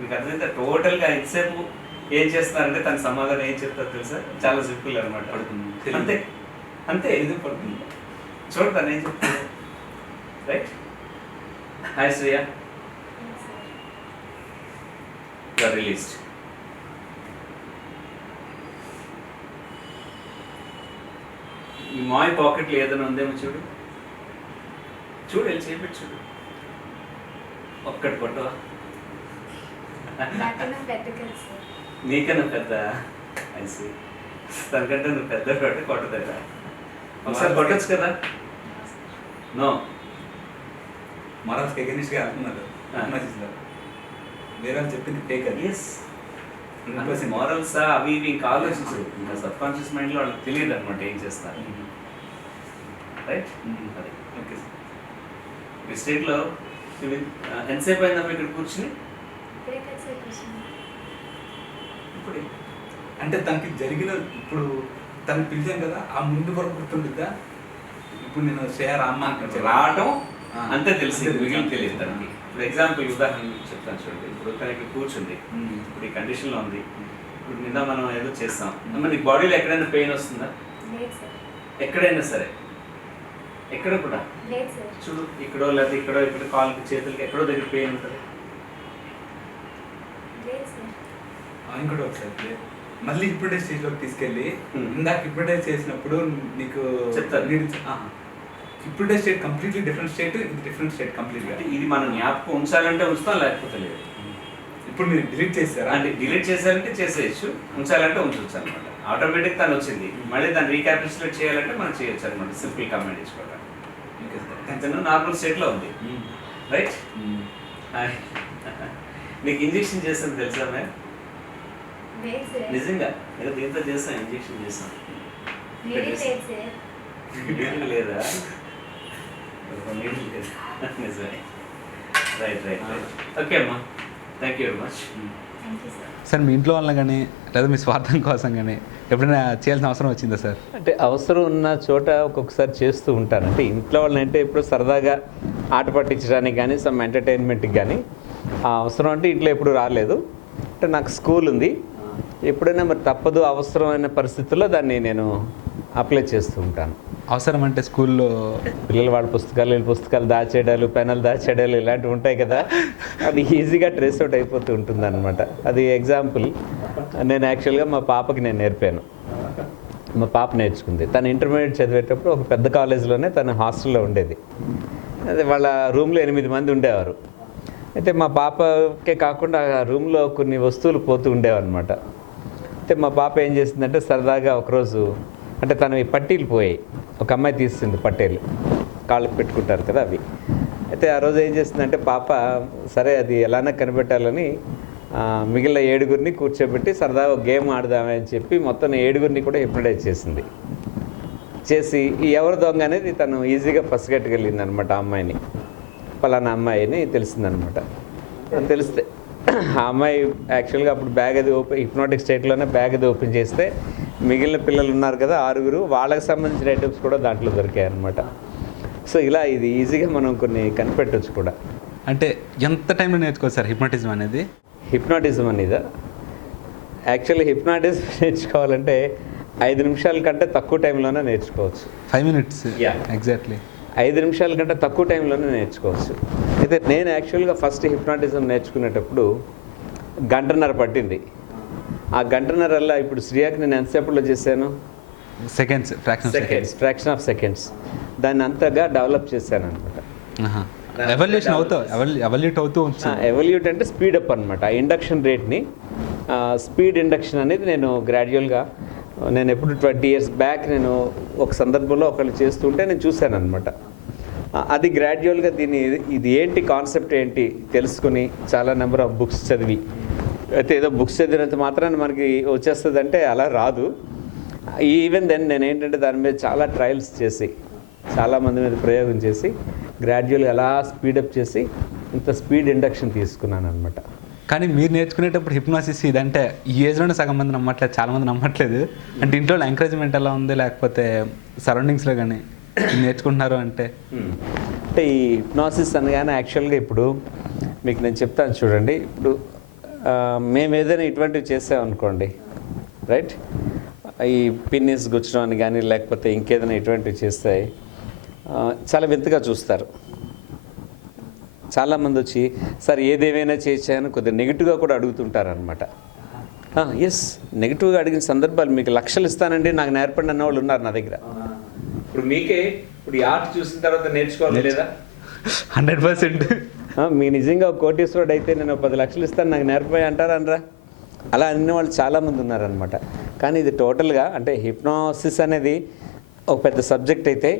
మీకు అర్థమైతే టోటల్గా ఎంతసేపు ఏం చేస్తున్నారంటే తన సమాధానం ఏం చెప్తారు తెలుసా, చాలా సింపుల్ అనమాట. అంతే అంతే, ఇది పడుతుంది. చూడు తను ఏం చెప్తారు. Right. Hi Shreya, you are released. ఈ మాయ పాకెట్లో ఏదైనా ఉందేమో చూడు, చూడు వెళ్ళి చేపెట్టి చూడు. ఒక్కటి కొట్టవా? నాకన్నా పెద్ద కదా సార్. నీకన్నా పెద్ద ఐసి, తనకంటే నువ్వు పెద్ద పెట్టి కొట్టదట. ఒకసారి కొట్టచ్చు కదా. నో, మరల్స్ ఎగనిస్ట్గా వెళ్తున్నారు. వేరే వాళ్ళు చెప్పింది టేక్ అది. ఎస్, మారల్స్ అవి ఇవి ఇంకా ఆలోచించరు. ఇంకా సబ్ కాన్షియస్ మైండ్లో వాళ్ళకి తెలియదు అనమాట ఏం చేస్తారు. రైట్. అది ఓకే. ఈ స్టేట్లో ఎంతసేపు అయిందమ్మా ఇక్కడ కూర్చుని? ఇప్పుడే కదా సార్ కూర్చున్నాను. ఇప్పుడే అంటే తనకి జరిగిన ఇప్పుడు తనకి పిలిచాను కదా, ఆ ముందు వరకు గుర్తుంటుందా? ఇప్పుడు నేను శ్రేయ రామ్మ రావటం ఆ. అంతే తెలిసి అంతే మిగిలిన తెలుసు. తెలియదు తనకి. ఇప్పుడు ఎగ్జాంపుల్ ఉదాహరణ చెప్తాను చూడండి. ఇప్పుడు తను ఇక్కడ కూర్చుంది, ఇప్పుడు ఈ కండిషన్లో ఉంది. ఇప్పుడు నిన్న మనం ఏదో చేస్తాం, అమ్మ నీకు బాడీలో ఎక్కడైనా పెయిన్ వస్తుందా? లేదు సార్. ఎక్కడైనా సరే, ఎక్కడ కూడా లేదు సార్. చూడు, ఇక్కడో లేకపోతే ఇక్కడో ఇక్కడ కాళ్ళకి చేతులకి ఎక్కడో దగ్గర పెయిన్ ఉంటుంది. లేదు సార్. ఇంకోటి ఒకసారి మళ్ళీ ఇప్పుడే స్టేజ్లోకి తీసుకెళ్ళి Hmm. ఇందాక ఇప్పుడే చేసినప్పుడు నీకు చెప్తాను. ఇప్పుడే స్టేట్ కంప్లీట్లీ డిఫరెంట్ స్టేట్, ఇది డిఫరెంట్ స్టేట్ కంప్లీట్గా. అంటే ఇది మనం జ్ఞాపకం ఉంచాలంటే ఉంచుతాం, లేకపోతే లేదు. ఇప్పుడు మీరు డిలీట్ చేస్తారా? అంటే డిలీట్ చేసారంటే చేసేయచ్చు, ఉంచాలంటే ఉంచవచ్చు అనమాట. ఆటోమేటిక్ తను వచ్చింది, మళ్ళీ దాన్ని రీక్యాపిచులేట్ చేయాలంటే మనం చేయొచ్చు అనమాట. సింపుల్ కమెంట్ ఇచ్చుకోవడం. తను నార్మల్ స్టేట్లో ఉంది. రైట్. నీకు ఇంజెక్షన్ చేస్తాను తెలుసా మ్యామ్? లేదు సార్. నిజంగా ఏదో దీంతో చేస్తాం, ఇంజెక్షన్ చేస్తాం. మీరే లేదు సార్. నీళ్ళు లేదా? నీళ్ళు లేదు. నిజమే. Right right right. ఓకే అమ్మా, thank you very much. Thank you sir. Sir మీ ఇంట్లో వాళ్ళని కానీ లేదా మీ స్వార్థం కోసం కానీ ఎప్పుడైనా చేయాల్సిన అవసరం వచ్చిందా సార్? అంటే అవసరం ఉన్న చోట ఒక్కొక్కసారి చేస్తూ ఉంటాను. అంటే ఇంట్లో వాళ్ళని అంటే ఇప్పుడు సరదాగా ఆట పట్టించడానికి కానీ సమ్ ఎంటర్టైన్మెంట్కి కానీ ఆ అవసరం అంటే ఇంట్లో ఎప్పుడు రాలేదు. అంటే నాకు స్కూల్ ఉంది, ఎప్పుడైనా మరి తప్పదు అవసరమైన పరిస్థితుల్లో దాన్ని నేను అప్లై చేస్తూ ఉంటాను. అవసరం అంటే స్కూల్లో పిల్లలు వాళ్ళ పుస్తకాలు వీళ్ళ పుస్తకాలు దాచేయడాలు, పెన్నులు దాచేయడాలు ఇలాంటివి ఉంటాయి కదా, అది ఈజీగా ట్రేస్ అవుట్ అయిపోతూ ఉంటుంది అనమాట. అది ఎగ్జాంపుల్ నేను యాక్చువల్గా మా పాపకి నేను నేర్పాను. మా పాప నేర్చుకుంది. తను ఇంటర్మీడియట్ చదివేటప్పుడు ఒక పెద్ద కాలేజీలోనే తను హాస్టల్లో ఉండేది. అదే వాళ్ళ రూమ్లో 8 మంది ఉండేవారు. అయితే మా పాపకే కాకుండా ఆ రూమ్లో కొన్ని వస్తువులు పోతూ ఉండేవన్నమాట. అయితే మా పాప ఏం చేసిందంటే సరదాగా ఒకరోజు, అంటే తను ఈ పట్టీలు పోయాయి, ఒక అమ్మాయి తీస్తుంది పట్టీలు, కాళ్ళకి పెట్టుకుంటారు కదా అవి. అయితే ఆ రోజు ఏం చేసిందంటే పాప సరే అది ఎలానో కనిపెట్టాలని మిగిలిన 7గురిని కూర్చోబెట్టి సరదాగా గేమ్ ఆడదామని అని చెప్పి మొత్తం 7గురిని కూడా హిప్నటైజ్ చేసింది. చేసి ఈ ఎవరు దొంగ అనేది తను ఈజీగా పసిగట్టగలిగింది అనమాట. ఆ అమ్మాయిని, పలానా అమ్మాయిని తెలిసిందనమాట. తెలిస్తే ఆ అమ్మాయి యాక్చువల్గా అప్పుడు బ్యాగ్ అది హిప్నాటిక్ స్టేట్లోనే బ్యాగ్ అది ఓపెన్ చేస్తే మిగిలిన పిల్లలు ఉన్నారు కదా 6గురు, వాళ్ళకి సంబంధించిన ఐటమ్స్ కూడా దాంట్లో దొరికాయి అనమాట. సో ఇలా ఇది ఈజీగా మనం కొన్ని కనిపెట్టవచ్చు కూడా. అంటే ఎంత టైంలో నేర్చుకోవచ్చు సార్ హిప్నటిజం అనేది? హిప్నాటిజం అనేది యాక్చువల్లీ హిప్నాటిజం నేర్చుకోవాలంటే 5 నిమిషాల కంటే తక్కువ టైంలోనే నేర్చుకోవచ్చు. 5 minutes Yeah. ఎగ్జాక్ట్లీ. 5 నిమిషాల కంటే తక్కువ టైంలోనే నేర్చుకోవచ్చు. అయితే నేను యాక్చువల్గా ఫస్ట్ హిప్నాటిజం నేర్చుకునేటప్పుడు 1.5 గంట పట్టింది. ఆ 1.5 గంటన్నరల్లా ఇప్పుడు శ్రీయాకి నేను ఎంతసేపట్లో చేశాను? సెకండ్స్, ఫ్రాక్షన్ ఆఫ్ సెకండ్స్ దాన్ని అంతగా డెవలప్ చేశాను అనమాట. ఎవల్యూట్ అవుతూ ఉంటుంది. ఎవల్యూట్ అంటే స్పీడప్ అనమాట. ఆ ఇండక్షన్ రేట్ని, స్పీడ్ ఇండక్షన్ అనేది నేను గ్రాడ్యువల్గా, నేను ఎప్పుడు 20 years బ్యాక్ నేను ఒక సందర్భంలో ఒకళ్ళు చేస్తుంటే నేను చూశాను అనమాట. అది గ్రాడ్యువల్గా ఇది ఏంటి కాన్సెప్ట్ ఏంటి తెలుసుకుని చాలా నెంబర్ ఆఫ్ బుక్స్ చదివి, అయితే ఏదో బుక్స్ చదివినంత మాత్రాన్ని మనకి వచ్చేస్తుంది అంటే అలా రాదు. ఈవెన్ దెన్ నేను ఏంటంటే దాని మీద చాలా ట్రయల్స్ చేసి చాలామంది మీద ప్రయోగం చేసి గ్రాడ్యువల్గా అలా స్పీడప్ చేసి ఇంత స్పీడ్ ఇండక్షన్ తీసుకున్నాను అనమాట. కానీ మీరు నేర్చుకునేటప్పుడు హిప్నాసిస్ ఇదంటే ఈ ఏజ్లోనే సగం మంది నమ్మట్లేదు, చాలా మంది నమ్మట్లేదు. అంటే ఇంట్లో ఎంకరేజ్మెంట్ ఎలా ఉంది, లేకపోతే సరౌండింగ్స్లో కానీ నేర్చుకుంటున్నారు అంటే? అంటే ఈ హిప్నాసిస్ అనగానే యాక్చువల్గా ఇప్పుడు మీకు నేను చెప్తాను చూడండి. ఇప్పుడు మేము ఏదైనా ఇటువంటివి చేసామనుకోండి, రైట్, ఈ పిన్నిస్ గుచ్చడం అని కానీ లేకపోతే ఇంకేదైనా ఇటువంటివి చేస్తే చాలా వింతగా చూస్తారు. చాలామంది వచ్చి సార్ ఏదేమైనా చేశాను కొద్దిగా నెగిటివ్గా కూడా అడుగుతుంటారు అనమాట. ఎస్, నెగిటివ్గా అడిగిన సందర్భాలు మీకు లక్షలు ఇస్తానండి నాకు నేర్పండి అన్న వాళ్ళు ఉన్నారు నా దగ్గర. ఇప్పుడు మీకే ఇప్పుడు ఈ ఆర్ట్ చూసిన తర్వాత నేర్చుకోవాలి లేదా? 100%. మీ నిజంగా ఒక కోటీశ్వరుడు అయితే నేను 10 లక్షలు ఇస్తాను నాకు నేర్పై అంటారా అనరా? అలా అన్ని వాళ్ళు చాలామంది ఉన్నారనమాట. కానీ ఇది టోటల్గా అంటే హిప్నాసిస్ అనేది ఒక పెద్ద సబ్జెక్ట్ అయితే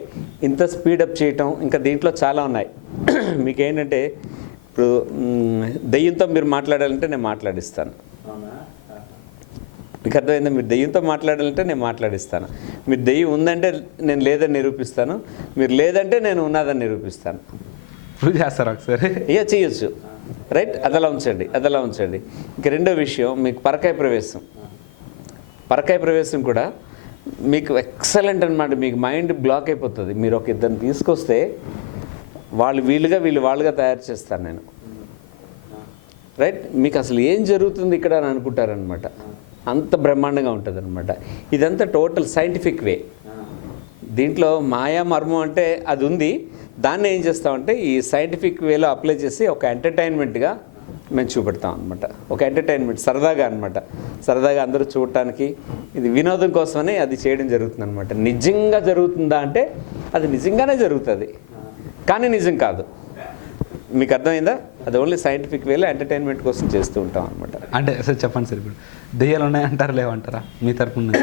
ఇంత స్పీడప్ చేయటం ఇంకా దీంట్లో చాలా ఉన్నాయి. మీకేంటంటే ఇప్పుడు దెయ్యంతో మీరు మాట్లాడాలంటే నేను మాట్లాడిస్తాను. మీకు అర్థమైందా? మీరు దెయ్యంతో మాట్లాడాలంటే నేను మాట్లాడిస్తాను. మీరు దెయ్యం ఉందంటే నేను లేదని నిరూపిస్తాను, మీరు లేదంటే నేను ఉన్నదని నిరూపిస్తాను. ప్రూవ్ చేస్తారు ఒకసారి? చేయొచ్చు, రైట్. అదలా ఉంచండి. ఇంక రెండో విషయం మీకు పరకాయ ప్రవేశం కూడా మీకు ఎక్సలెంట్ అనమాట. మీకు మైండ్ బ్లాక్ అయిపోతుంది. మీరు ఒక ఇద్దరిని తీసుకొస్తే వీళ్ళు వాళ్ళుగా తయారు చేస్తాను నేను, రైట్. మీకు అసలు ఏం జరుగుతుంది ఇక్కడ అని అనుకుంటారనమాట. అంత బ్రహ్మాండంగా ఉంటుంది అనమాట. ఇదంతా టోటల్ సైంటిఫిక్ వే. దీంట్లో మాయా మర్మం అంటే అది ఉంది. దాన్ని ఏం చేస్తామంటే ఈ సైంటిఫిక్ వేలో అప్లై చేసి ఒక ఎంటర్టైన్మెంట్గా మేము చూపెడతాం అనమాట. ఒక ఎంటర్టైన్మెంట్ సరదాగా అనమాట. సరదాగా అందరూ చూడటానికి ఇది వినోదం కోసమని అది చేయడం జరుగుతుంది అనమాట. నిజంగా జరుగుతుందా అంటే అది నిజంగానే జరుగుతుంది, కానీ నిజం కాదు. మీకు అర్థమైందా? అది ఓన్లీ సైంటిఫిక్ వేలో ఎంటర్టైన్మెంట్ కోసం చేస్తూ ఉంటాం అనమాట. అంటే సార్ చెప్పండి సార్, ఇప్పుడు దెయ్యాలు ఉన్నాయంటారా లేవంటారా మీ తరపున?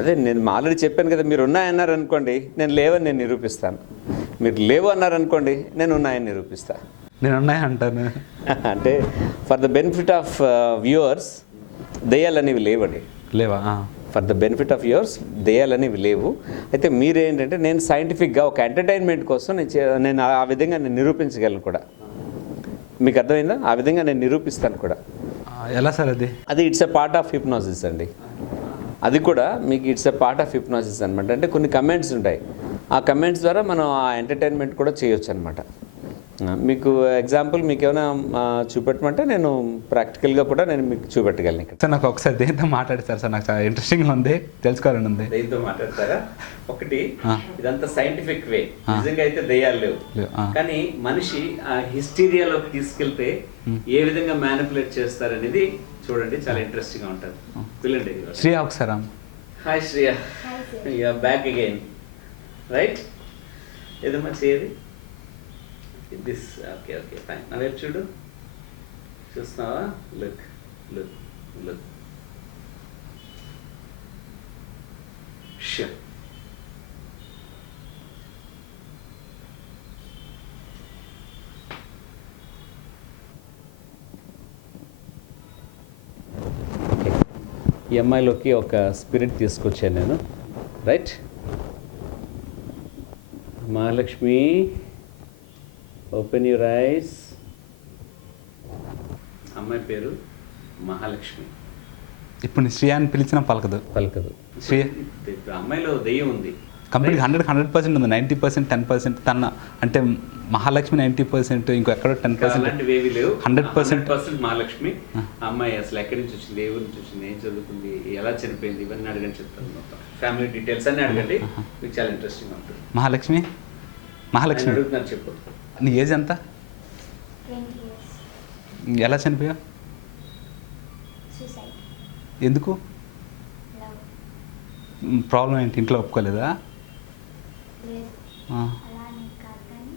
అదే నేను ఆల్రెడీ చెప్పాను కదా, మీరు ఉన్నాయన్నారు అనుకోండి నేను లేవని నేను నిరూపిస్తాను. మీరు లేవు అన్నారనుకోండి నేను ఉన్నాయని నిరూపిస్తాను. నేను ఉన్నాయంటాను. అంటే for the benefit of viewers దెయ్యాలు అనేవి లేవండి. లేవా? For the benefit of viewers దెయ్యాలు అనేవి లేవు. అయితే మీరేంటంటే నేను సైంటిఫిక్గా ఒక ఎంటర్టైన్మెంట్ కోసం నేను ఆ విధంగా నేను నిరూపించగలను కూడా. మీకు అర్థమైందా? ఆ విధంగా నేను నిరూపిస్తాను కూడా. ఎలా సార్ అది it's a part of hypnosis అండి. అది కూడా మీకు it's a part of hypnosis అనమాట. అంటే కొన్ని కమెంట్స్ ఉంటాయి, ఆ కమెంట్స్ ద్వారా మనం ఆ ఎంటర్టైన్మెంట్ కూడా చేయొచ్చు అనమాట. మీకు ఎగ్జాంపుల్ మీకు ఏమైనా చూపెట్టమంటే నేను ప్రాక్టికల్గా కూడా నేను మీకు చూపెట్టగలను ఇక్కడ. సార్ నాకు ఒకసారి దేంతో మాట్లాడతారు సార్? నాకు చాలా ఇంట్రెస్టింగ్గా ఉంది, తెలుసుకోవాలని ఉంది. దెయ్యంతో మాట్లాడతారా? ఒకటి, ఇదంతా సైంటిఫిక్ వే. నిజంగా అయితే దెయ్యాలు లేవు, కానీ మనిషి ఆ హిస్టీరియాలోకి తీసుకెళ్తే ఏ విధంగా మ్యానిపులేట్ చేస్తారనేది చూడండి, చాలా ఇంట్రెస్టింగ్గా ఉంటుంది. పిల్లండి శ్రియా ఒకసారి. Hi Shriya, you're back again, right? ఏదమ్మా చేయది దిస్. Okay okay fine. నా వైపు చూడు, చూస్తున్నావా? Look look look. Sure. Okay, ఈ అమ్మాయిలోకి ఒక స్పిరిట్ తీసుకొచ్చాను నేను, right? Mahalakshmi, open your eyes. అమ్మాయి పేరు మహాలక్ష్మి. ఇప్పుడు నీ శ్రియా అని పిలిచిన పలకదు. శ్రియ ఇప్పుడు అమ్మాయిలో దెయ్యం ఉంది. కంప్లీట్ 100% ఉంది. 90% 10% తన అంటే మహాలక్ష్మి 90%, ఇంకో ఎక్కడో 10%. 100% మహాలక్ష్మి. అమ్మాయి అసలు ఎక్కడి నుంచి వచ్చింది, ఏ ఊరి నుంచి వచ్చింది, ఏం చదువుకుంది, ఎలా చనిపోయింది, ఇవన్నీ అడగండి, చెప్తాను. మొత్తం ఫ్యామిలీ డీటెయిల్స్ అన్నీ అడగండి, మీకు చాలా ఇంట్రెస్టింగ్ ఉంటుంది. మహాలక్ష్మి అడుగుతున్నారు, చెప్పు. నీ ఏజ్ ఎంత? 20 years. ఎలా చనిపోయా? Suicide. ఎందుకు? Love. ప్రాబ్లం ఏంటి? ఇంట్లో ఒప్పుకోలేదా? లేదు, అలా అని కాదు, కానీ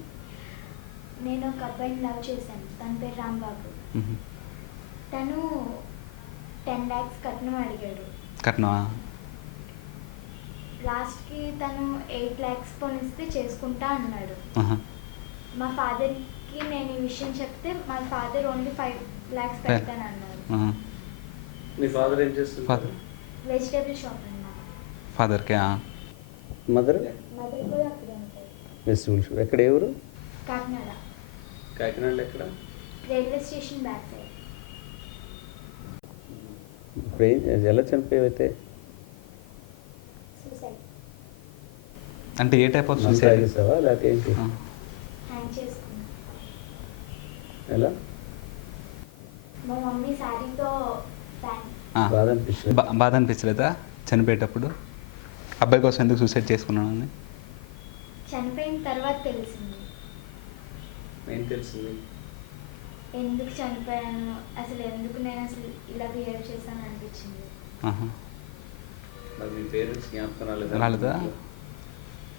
నేను ఒక అబ్బాయిని లవ్ చేశాను. తన పేరు రాంబాబు. తను 10 lakhs కట్నం అడిగాడు. కట్నమా? లాస్ట్కి తను 8 lakhs పోనిస్తే చేసుకుంటా అన్నాడు. మా ఫాదర్కి నేను ఈ విషయం చెప్తే మా ఫాదర్ ఓన్లీ 5 lakhs పెడతాను అన్నారు. మీ ఫాదర్ ఏం చేస్తారు? వెజిటేబుల్ షాప్ అన్నారు. ఫాదర్కి. మదర్ కూడా అక్కడే ఉంటాయి. Vegetable shop. ఎక్కడ, ఎవరు? కాకినాడ. కాకినాడలో ఎక్కడ? Railway station back side. ఇప్పుడు ఎలా చనిపోయావైతే సూసైడ్ అంటే ఏ టైప్ ఆఫ్ మందు సూసైడ్? తాగేసావా లేకపోతే ఏంటి? హ్యాంగ్ చేసుకున్నాను. ఎలా మా మమ్మీ శారీతో ప్యాంట్ బాధ అనిపిస్తుంది? బాధ అనిపించలేదా చనిపోయేటప్పుడు అబ్బాయి కోసం ఎందుకు సూసైడ్ చేసుకున్నాను అని? చనిపోయిన తర్వాత తెలిసింది ఏం తెలిసింది? ఎందుకు చనిపోయాను, అసలు ఎందుకు నేను అసలు ఇలా బిహేవ్ చేశాను అనిపించింది. ఆహా. మరి మీ పేరెంట్స్ జ్ఞాపకం రాలేదా?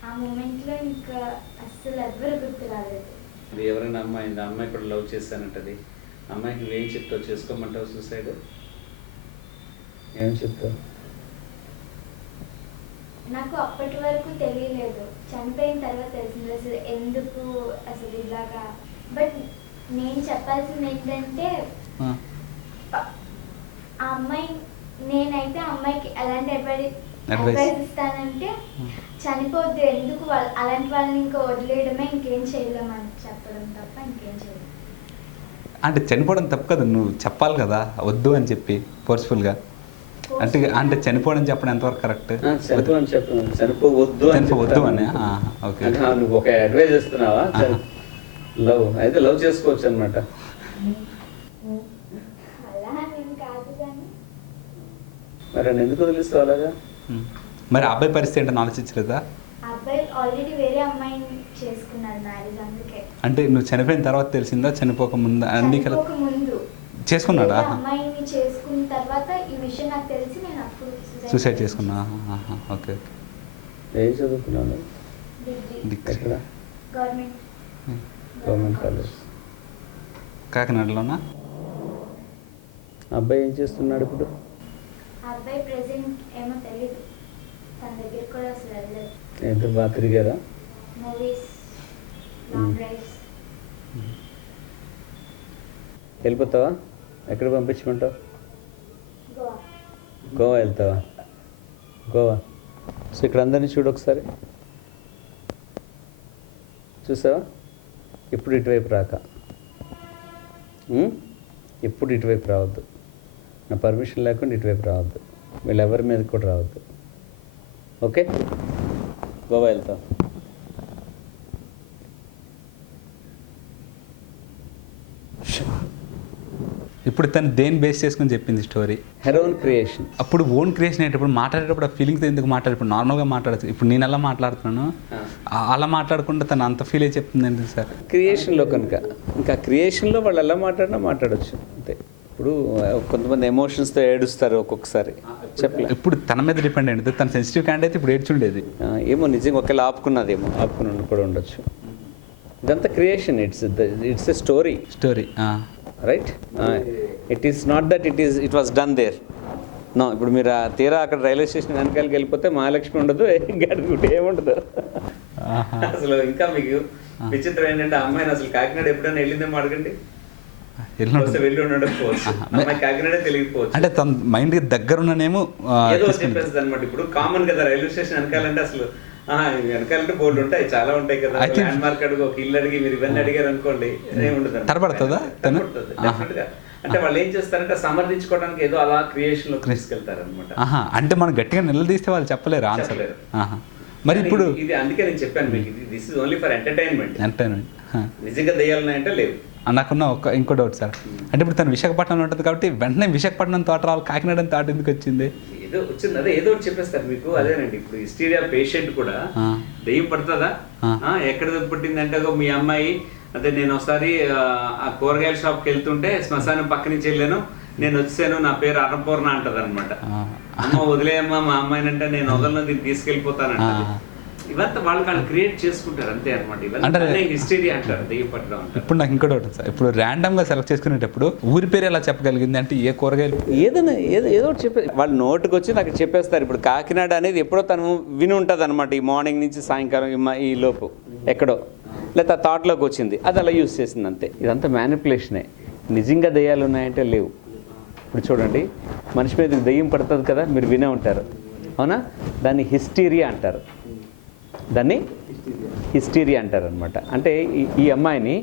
ఆ మూమెంట్లో ఇంకా అస్సలు ఎవ్వరు గుర్తు రాలేదు. అది ఎవరైనా అమ్మాయి కూడా లవ్ చేశానంటది. అమ్మాయికి నువ్వేం చెప్తావు? చేసుకోమంటావు సూసైడ్? ఏం చెప్తావు? నాకు అప్పటి వరకు తెలియలేదు, చనిపోయిన తర్వాత తెలిసింది అసలు ఎందుకు అసలు ఇలాగా. బట్ నేను చెప్పాల్సింది ఏంటంటే ఆ. ఆ అమ్మాయి, నేనైతే ఆ అమ్మాయికి ఎలాంటి అడ్వైస్ ఇస్తానంటే చనిపోద్దు, ఎందుకు అలాంటి వాళ్ళని ఇంకా వదిలేయడమే, ఇంకేం చేయలేమని చెప్పడం తప్ప ఇంకేం చేయలేము. అంటే చనిపోవడం తప్పు కదా, నువ్వు చెప్పాలి కదా వద్దు అని చెప్పి ఫోర్స్ఫుల్గా. అంటే చనిపోవడం చెప్పడం ఎంతవరకు కరెక్ట్? చనిపోవద్దు అని. ఓకే. నువ్వు ఒక అడ్వైజ్ ఇస్తున్నావా? లవ్ అయితే లవ్ చేసుకోవచ్చు అనమాట. అలా నేను కాదు కానీ మరి నన్ను ఎందుకు వదిలిస్తావు అలాగా? మరి ఆ అబ్బాయి పరిస్థితి ఏంటని ఆలోచించలేదా? అబ్బాయి ఆల్రెడీ వేరే అమ్మాయిని చేసుకున్నాడు మ్యారేజ్, అందుకే. అంటే నువ్వు చనిపోయిన తర్వాత తెలిసిందా చనిపోక ముందు? చనిపోక ముందు చేసుకున్నాడా? వేరే అమ్మాయిని చేసుకున్న తర్వాత ఈ విషయం నాకు తెలిసి నేను అప్పుడు సూసైడ్ చేసుకున్నా. ఓకే. ఏం చదువుకున్నాను? డిగ్రీ ఎక్కడ? Government college. కాకినాడలోనా? అబ్బాయి ఏం చేస్తున్నాడు ఇప్పుడు? ఆ అబ్బాయి ప్రెసెంట్ ఏమో తెలీదు, తన దగ్గర కూడా అసలు వెళ్ళలేదు. ఎంత బాగా తిరిగారా? Movies, long drives. వెళ్ళిపోతావా? ఎక్కడ పంపించమంటావు? గోవా. గోవా వెళ్తావా? గోవా. సో ఇక్కడ అందరినీ చూడు ఒకసారి. చూసావా? ఇప్పుడు ఇటువైపు రాక, ఇప్పుడు ఇటువైపు రావద్దు. నా పర్మిషన్ లేకుండా ఇటువైపు రావద్దు. వీళ్ళెవరి మీద కూడా రావద్దు. ఓకే? గోవా వెళ్తావు. ఇప్పుడు తను దేని బేస్ చేసుకుని చెప్పింది స్టోరీ? హెరోన్ క్రియేషన్. అప్పుడు ఓన్ క్రియేషన్ అయ్యేటప్పుడు మాట్లాడేటప్పుడు ఆ ఫీలింగ్తో ఎందుకు మాట్లాడేటప్పుడు నార్మల్గా మాట్లాడచ్చు. ఇప్పుడు నేను ఎలా మాట్లాడుతున్నాను అలా మాట్లాడకుండా తను అంత ఫీల్ అయ్యి చెప్తుంది ఎందుకు సార్? క్రియేషన్లో కనుక ఇంకా క్రియేషన్లో వాళ్ళు ఎలా మాట్లాడినా మాట్లాడచ్చు అంతే. ఇప్పుడు కొంతమంది ఎమోషన్స్తో ఏడుస్తారు ఒక్కొక్కసారి, చెప్పలేదు. ఇప్పుడు తన మీద డిపెండ్ అయింది. తన సెన్సిటివ్ క్యాండ్ అయితే ఇప్పుడు ఏడ్చుండేది. ఏమో నిజంగా ఒకవేళ ఆపుకున్నదేమో, ఆపుకుని కూడా ఉండొచ్చు. ఇదంతా creation. It's a story. Right? It is not that it was done there. No. ఇప్పుడు మీరు తీరా అక్కడ రైల్వే స్టేషన్ వెనకాలకి వెళ్ళిపోతే మహాలక్ష్మి ఉండదు, గడుగుంటే ఏముండదు అసలు. ఇంకా మీకు విచిత్రం ఏంటంటే అమ్మాయిని అసలు కాకినాడ ఎప్పుడైనా వెళ్ళిందేమో అడగండి. వెళ్ళి ఉండకపోవచ్చు, అమ్మాయి కాకినాడే తెలియకపోవచ్చు. అంటే తన మైండ్ దగ్గర ఉన్ననేమో ఏదో చెప్పేస్తుంది అనమాట. ఇప్పుడు కామన్ కదా రైల్వే స్టేషన్ వెనకాలంటే అసలు వెనకాలంటే బోర్డు ఉంటాయి, చాలా ఉంటాయి కదా. ల్యాండ్ మార్క్ అడుగు, ఒక ఇల్లు అడిగి మీరు ఇవన్నీ అడిగారు అనుకోండి, ఏముండదు. తడబడుతుందా? అంటే వాళ్ళు ఏం చేస్తారంటే సమర్థించుకోవడానికి ఏదో అలా క్రియేషన్ లో తీసుకెళ్తారు అనమాట. అంటే మనం గట్టిగా నిలదీస్తే వాళ్ళు చెప్పలేరు ఆన్సర్. మరి ఇప్పుడు ఇది అందుకే నేను చెప్పాను మీకు, this is only for entertainment. నిజంగా దయ్యాలన్నాయంటే లేవు. నాకున్న ఇంకో డౌట్ సార్. అంటే ఇప్పుడు తను విశాఖపట్నంలో ఉంటుంది కాబట్టి వెంటనే విశాఖపట్నం తోట రావాలి, కాకినాడ తోట ఎందుకు వచ్చింది? ఏదో వచ్చింది, అదే ఏదో ఒకటి చెప్పేస్తారు మీకు. అదేనండి, ఇప్పుడు హిస్టీరియా పేషెంట్ కూడా దెయ్యం పడుతుందా, ఎక్కడ పుట్టిందంటే మీ అమ్మాయి అదే నేను ఒకసారి ఆ కూరగాయల షాప్కి వెళ్తుంటే శ్మశానం పక్క నుంచి వెళ్ళాను, నేను వచ్చాను, నా పేరు అన్నపూర్ణ అంటది అనమాట. అమ్మ వదిలేయమ్మా మా అమ్మాయిని అంటే నేను వదలను, దీన్ని తీసుకెళ్ళిపోతానంట. ఇవంతా వాళ్ళు క్రియేట్ చేసుకుంటారు అంతే అనమాట. ఇవన్నీ హిస్టరీ అంటారు, దెయ్యం పట్టడం అంటారు. ఇప్పుడు నాకు ఇంకోటి ఉంటుంది సార్. ఇప్పుడు ర్యాండమ్ గా సెలెక్ట్ చేసుకునేటప్పుడు ఊరి పేరు ఎలా చెప్పగలిగింది? అంటే ఏ కూరగాయలు ఏదైనా ఏదో ఒకటి చెప్పే వాళ్ళు నోటుకు వచ్చి నాకు చెప్పేస్తారు. ఇప్పుడు కాకినాడ అనేది ఎప్పుడో తను విని ఉంటుంది అనమాట. ఈ మార్నింగ్ నుంచి సాయంకాలం ఈ లోపు ఎక్కడో, లేదా థాట్లోకి వచ్చింది, అది అలా యూజ్ చేసింది అంతే. ఇదంతా మ్యానిపులేషనే. నిజంగా దెయ్యాలు ఉన్నాయంటే లేవు. ఇప్పుడు చూడండి, మనిషి మీద దెయ్యం పడుతుంది కదా, మీరు వినే ఉంటారు, అవునా? దాన్ని హిస్టీరియా అంటారు. దాన్ని హిస్టీరియా అంటారు అనమాట. అంటే ఈ అమ్మాయిని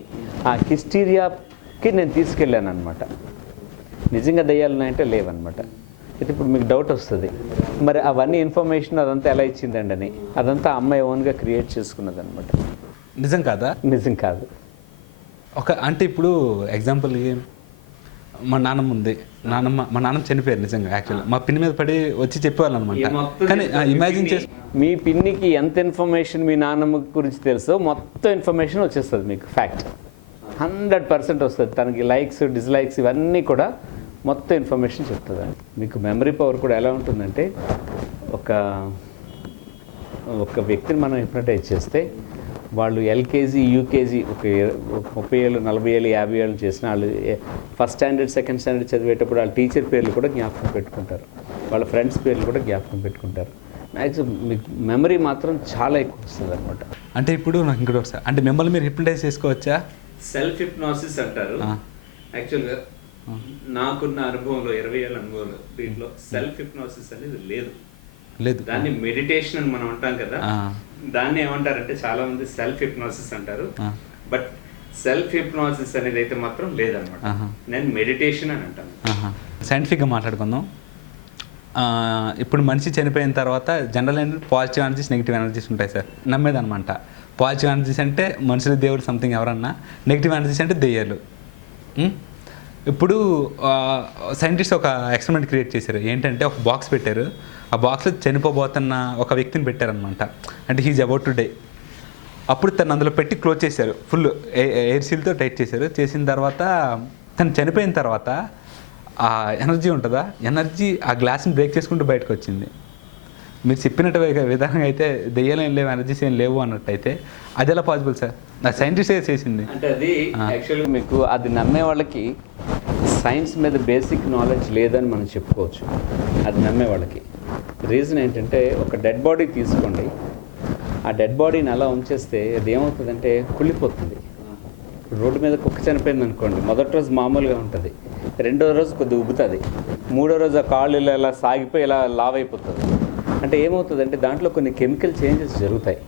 ఆ హిస్టీరియాకి నేను తీసుకెళ్ళాను అనమాట. నిజంగా దయ్యాలు ఉన్నాయంటే లేవన్నమాట. అయితే ఇప్పుడు మీకు డౌట్ వస్తుంది, మరి అవన్నీ ఇన్ఫర్మేషన్ అదంతా ఎలా ఇచ్చిందండి అని. అదంతా అమ్మాయి ఓన్గా క్రియేట్ చేసుకున్నది అనమాట. నిజం కాదా? నిజం కాదు. అంటే ఇప్పుడు ఎగ్జాంపుల్కి మా నాన్నమ్మ ఉంది, మా నాన్నమ్మ చనిపోయారు నిజంగా. యాక్చువల్లీ మా పిన్ని మీద పడి వచ్చి చెప్పేవాళ్ళు అనమాట. కానీ ఇమాజిన్ చేసి మీ పిన్నికి ఎంత ఇన్ఫర్మేషన్ మీ నాన్నమ్మ గురించి తెలుసో మొత్తం ఇన్ఫర్మేషన్ వచ్చేస్తుంది మీకు. ఫ్యాక్ట్ 100% వస్తుంది. తనకి లైక్స్ డిస్లైక్స్ ఇవన్నీ కూడా మొత్తం ఇన్ఫర్మేషన్ చెప్తుంది. మీకు మెమరీ పవర్ కూడా ఎలా ఉంటుందంటే ఒక వ్యక్తిని మనం హిప్నటైజ్ చేస్తే వాళ్ళు ఎల్కేజీ యూకేజీ ఒక 30 ఏళ్ళు 40 ఏళ్ళు 50 ఏళ్ళు చేసిన వాళ్ళు ఫస్ట్ స్టాండర్డ్ సెకండ్ స్టాండర్డ్ చదివేటప్పుడు వాళ్ళ టీచర్ పేర్లు కూడా జ్ఞాపకం పెట్టుకుంటారు, వాళ్ళ ఫ్రెండ్స్ పేర్లు కూడా జ్ఞాపకం పెట్టుకుంటారు. మ్యాక్సిమం మీకు మెమరీ మాత్రం చాలా ఎక్కువ వస్తుంది అనమాట. అంటే ఇప్పుడు నాకు ఇంకోటి ఒకసారి, అంటే మిమ్మల్ని మీరు హిప్నటైజ్ చేసుకోవచ్చా? సెల్ఫ్ హిప్నాసిస్ అంటారు. యాక్చువల్గా నాకున్న అనుభవంలో 20 ఏళ్ళ అనుభవంలో దీంట్లో సెల్ఫ్ హిప్నాసిస్ అనేది లేదు. దాన్ని మెడిటేషన్ అని మనం అంటాం కదా, దాన్ని ఏమంటారంటే చాలా మంది సెల్ఫ్ హిప్నాసిస్ అంటారు. బట్ సెల్ఫ్ హిప్నాసిస్ అనేది అయితే మాత్రం లేదనమాట. నేను మెడిటేషన్ అని అంటాను. సైంటిఫిక్గా మాట్లాడుకుందాం. ఇప్పుడు మనిషి చనిపోయిన తర్వాత జనరల్ ఏంటంటే పాజిటివ్ ఎనర్జీస్ నెగిటివ్ ఎనర్జీస్ ఉంటాయి సార్, నమ్మేదనమాట. పాజిటివ్ ఎనర్జీస్ అంటే మనుషులు దేవుడు సంథింగ్ ఎవరన్నా, నెగిటివ్ ఎనర్జీస్ అంటే దెయ్యాలు. ఇప్పుడు సైంటిస్ట్ ఒక ఎక్స్పెరిమెంట్ క్రియేట్ చేశారు. ఏంటంటే ఒక బాక్స్ పెట్టారు, ఆ బాక్స్లో చనిపోబోతున్న ఒక వ్యక్తిని పెట్టారనమాట. అంటే హీజ్ అబౌట్ టు డే. అప్పుడు తను అందులో పెట్టి క్లోజ్ చేశారు, ఫుల్ ఎయిర్ సీల్తో టైట్ చేశారు. చేసిన తర్వాత తను చనిపోయిన తర్వాత ఆ ఎనర్జీ ఉంటుందా, ఎనర్జీ ఆ గ్లాస్ని బ్రేక్ చేసుకుంటూ బయటకు వచ్చింది. మీరు చెప్పినట్టు విధంగా అయితే దెయ్యాలు ఏం లేవు, ఎనర్జీస్ ఏం లేవు అన్నట్టయితే అది ఎలా పాసిబుల్ సార్? నా సైంటిస్ట్ చేసింది. అంటే అది యాక్చువల్గా మీకు అది నమ్మే వాళ్ళకి సైన్స్ మీద బేసిక్ నాలెడ్జ్ లేదని మనం చెప్పుకోవచ్చు. అది నమ్మే వాళ్ళకి రీజన్ ఏంటంటే, ఒక డెడ్ బాడీ తీసుకోండి, ఆ డెడ్ బాడీని అలా ఉంచేస్తే అది ఏమవుతుందంటే కుళ్ళిపోతుంది. రోడ్డు మీద కుక్క చనిపోయింది అనుకోండి, మొదటి రోజు మామూలుగా ఉంటుంది, రెండో రోజు కొద్దిగా ఉబ్బుతుంది, మూడో రోజు ఆ కాళ్ళు ఇలా సాగిపోయి ఇలా లావ్ అయిపోతుంది. అంటే ఏమవుతుందంటే దాంట్లో కొన్ని కెమికల్ చేంజెస్ జరుగుతాయి.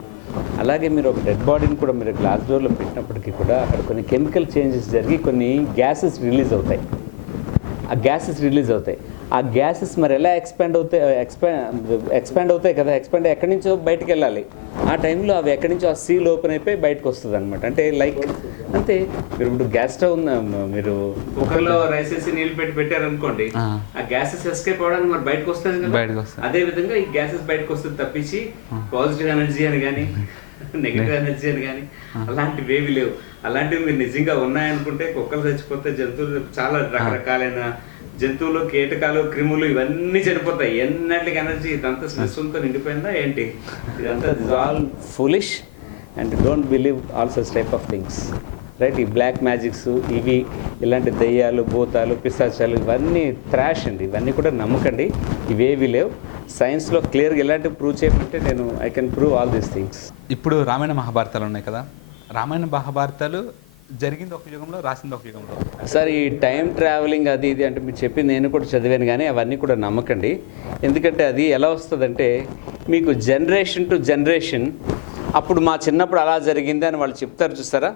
అలాగే మీరు ఒక డెడ్ బాడీని కూడా మీరు గ్లాస్ డోర్లో పెట్టినప్పటికీ కూడా అక్కడ కొన్ని కెమికల్ చేంజెస్ జరిగి కొన్ని గ్యాసెస్ రిలీజ్ అవుతాయి. ఆ గ్యాసెస్ మరి ఎలా ఎక్స్పాండ్ అవుతాయి కదా, ఎక్స్పాండ్ ఎక్కడి నుంచో బయటకు వెళ్ళాలి. ఆ టైంలో అవి ఎక్కడి నుంచో ఆ సీల్ ఓపెన్ అయిపోయి బయటకు వస్తుంది అనమాట. అంటే లైక్ అంతే. మీరు ఇప్పుడు గ్యాస్ స్టవ్ మీరు కుక్కర్లో రైస్ వేసి నీళ్ళు పెట్టారనుకోండి, ఆ గ్యాసెస్ ఎస్కేప్ అవడానికి మరి బయటకు వస్తుంది కదా. అదే విధంగా ఈ గ్యాసెస్ బయటకు వస్తుంది తప్పించి పాజిటివ్ ఎనర్జీ అని కానీ నెగిటివ్ ఎనర్జీ అని కానీ అలాంటివి ఏవి లేవు. అలాంటివి మీరు నిజంగా ఉన్నాయనుకుంటే కుక్కలు చచ్చిపోతే, జంతువులు చాలా రకరకాలైన జంతువులు, కీటకాలు, క్రిములు ఇవన్నీ చనిపోతాయి. ఎన్నట్లకి ఎనర్జీ ఇదంతా స్ట్రెస్తో నిండిపోయిందా ఏంటి? ఇదంతా all foolish and don't believe all such type of things, right? ఈ బ్లాక్ మ్యాజిక్స్ ఇవి, ఇలాంటి దెయ్యాలు, భూతాలు, పిశాచాలు ఇవన్నీ థ్రాష్ అండి. ఇవన్నీ కూడా నమ్మకండి, ఇవేవి లేవు. సైన్స్లో క్లియర్గా ఎలాంటి ప్రూవ్ చేయమంటే నేను I can prove all these things. ఇప్పుడు రామాయణ మహాభారతాలు ఉన్నాయి కదా, రామాయణ మహాభారతాలు జరిగింది ఒక యుగంలో, రాసింది ఒక యుగంలో. సార్ ఈ టైం ట్రావెలింగ్ అది ఇది అంటే మీరు చెప్పింది నేను కూడా చదివాను, కానీ అవన్నీ కూడా నమ్మకండి. ఎందుకంటే అది ఎలా వస్తుందంటే మీకు జనరేషన్ టు జనరేషన్, అప్పుడు మా చిన్నప్పుడు అలా జరిగింది అని వాళ్ళు చెప్తారు చూస్తారా,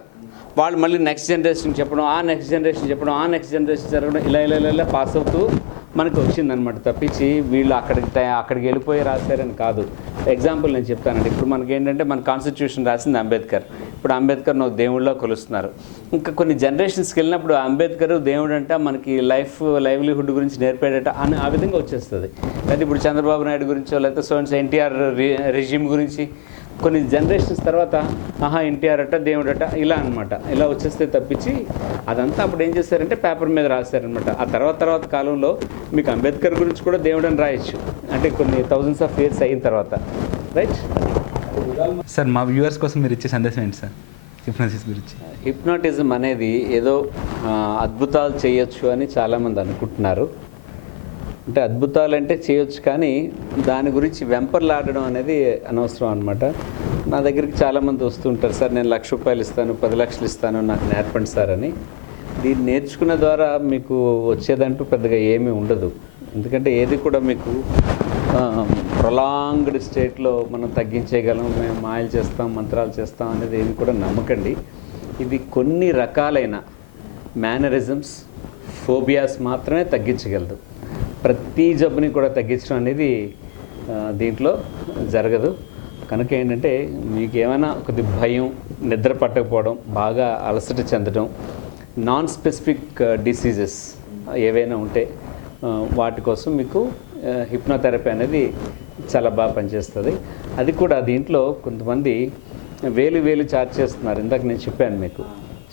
వాళ్ళు మళ్ళీ నెక్స్ట్ జనరేషన్ చెప్పడం, ఆ నెక్స్ట్ జనరేషన్ చెప్పడం, ఆ నెక్స్ట్ జనరేషన్ జరగడం, ఇలా పాస్ అవుతూ మనకు వచ్చిందనమాట. తప్పించి వీళ్ళు అక్కడికి వెళ్ళిపోయి రాశారని కాదు. ఎగ్జాంపుల్ నేను చెప్తానండి. ఇప్పుడు మనకి ఏంటంటే మన కాన్స్టిట్యూషన్ రాసింది అంబేద్కర్. ఇప్పుడు అంబేద్కర్ను ఒక దేవుళ్ళలో కొలుస్తున్నారు. ఇంకా కొన్ని జనరేషన్స్కి వెళ్ళినప్పుడు అంబేద్కర్ దేవుడు అంట మనకి లైవ్లీహుడ్ గురించి నేర్పాడట అని ఆ విధంగా వచ్చేస్తుంది. అయితే ఇప్పుడు చంద్రబాబు నాయుడు గురించో లేకపోతే సోన్స్ ఎన్టీఆర్ రెజ్యూమ్ గురించి కొన్ని జనరేషన్స్ తర్వాత ఎన్టీఆర్ అట దేవుడు అట ఇలా అనమాట, ఇలా వచ్చేస్తే తప్పించి అదంతా అప్పుడు ఏం చేశారంటే పేపర్ మీద రాశారనమాట. ఆ తర్వాత కాలంలో మీకు అంబేద్కర్ గురించి కూడా దేవుడు అని రాయొచ్చు, అంటే కొన్ని థౌజండ్స్ ఆఫ్ ఇయర్స్ అయిన తర్వాత, రైట్? సార్ మా వ్యూవర్స్ కోసం మీరు ఇచ్చే సందేశం ఏంటి సార్ హిప్నోసిస్ గురించి? హిప్నోటిజం అనేది ఏదో అద్భుతాలు చేయొచ్చు అని చాలామంది అనుకుంటున్నారు. అంటే అద్భుతాలు అంటే చేయొచ్చు, కానీ దాని గురించి వెంపర్లాడడం అనేది అనవసరం అనమాట. నా దగ్గరికి చాలామంది వస్తుంటారు, సార్ నేను ₹1,00,000 ఇస్తాను, 10 లక్షలు ఇస్తాను, నాకు నేర్పండి సార్ అని. దీన్ని నేర్చుకున్న ద్వారా మీకు వచ్చేదంటూ పెద్దగా ఏమీ ఉండదు. ఎందుకంటే ఏది కూడా మీకు ప్రొలాంగ్డ్ స్టేట్లో మనం తగ్గించేయగలం, మేము మాయలు చేస్తాం, మంత్రాలు చేస్తాం అనేది ఏమి కూడా నమ్మకండి. ఇది కొన్ని రకాలైన మేనరిజమ్స్, ఫోబియాస్ మాత్రమే తగ్గించగలదు. ప్రతి జబ్బుని కూడా తగ్గించడం అనేది దీంట్లో జరగదు. కనుక ఏంటంటే మీకు ఏమైనా కొద్ది భయం, నిద్ర పట్టకపోవడం, బాగా అలసట చెందడం, నాన్ స్పెసిఫిక్ డిసీజెస్ ఏవైనా ఉంటే వాటి కోసం మీకు హిప్నోథెరపీ అనేది చాలా బాగా పనిచేస్తుంది. అది కూడా దీంట్లో కొంతమంది వేలు ఛార్జ్ చేస్తున్నారు, ఇందాక నేను చెప్పాను మీకు.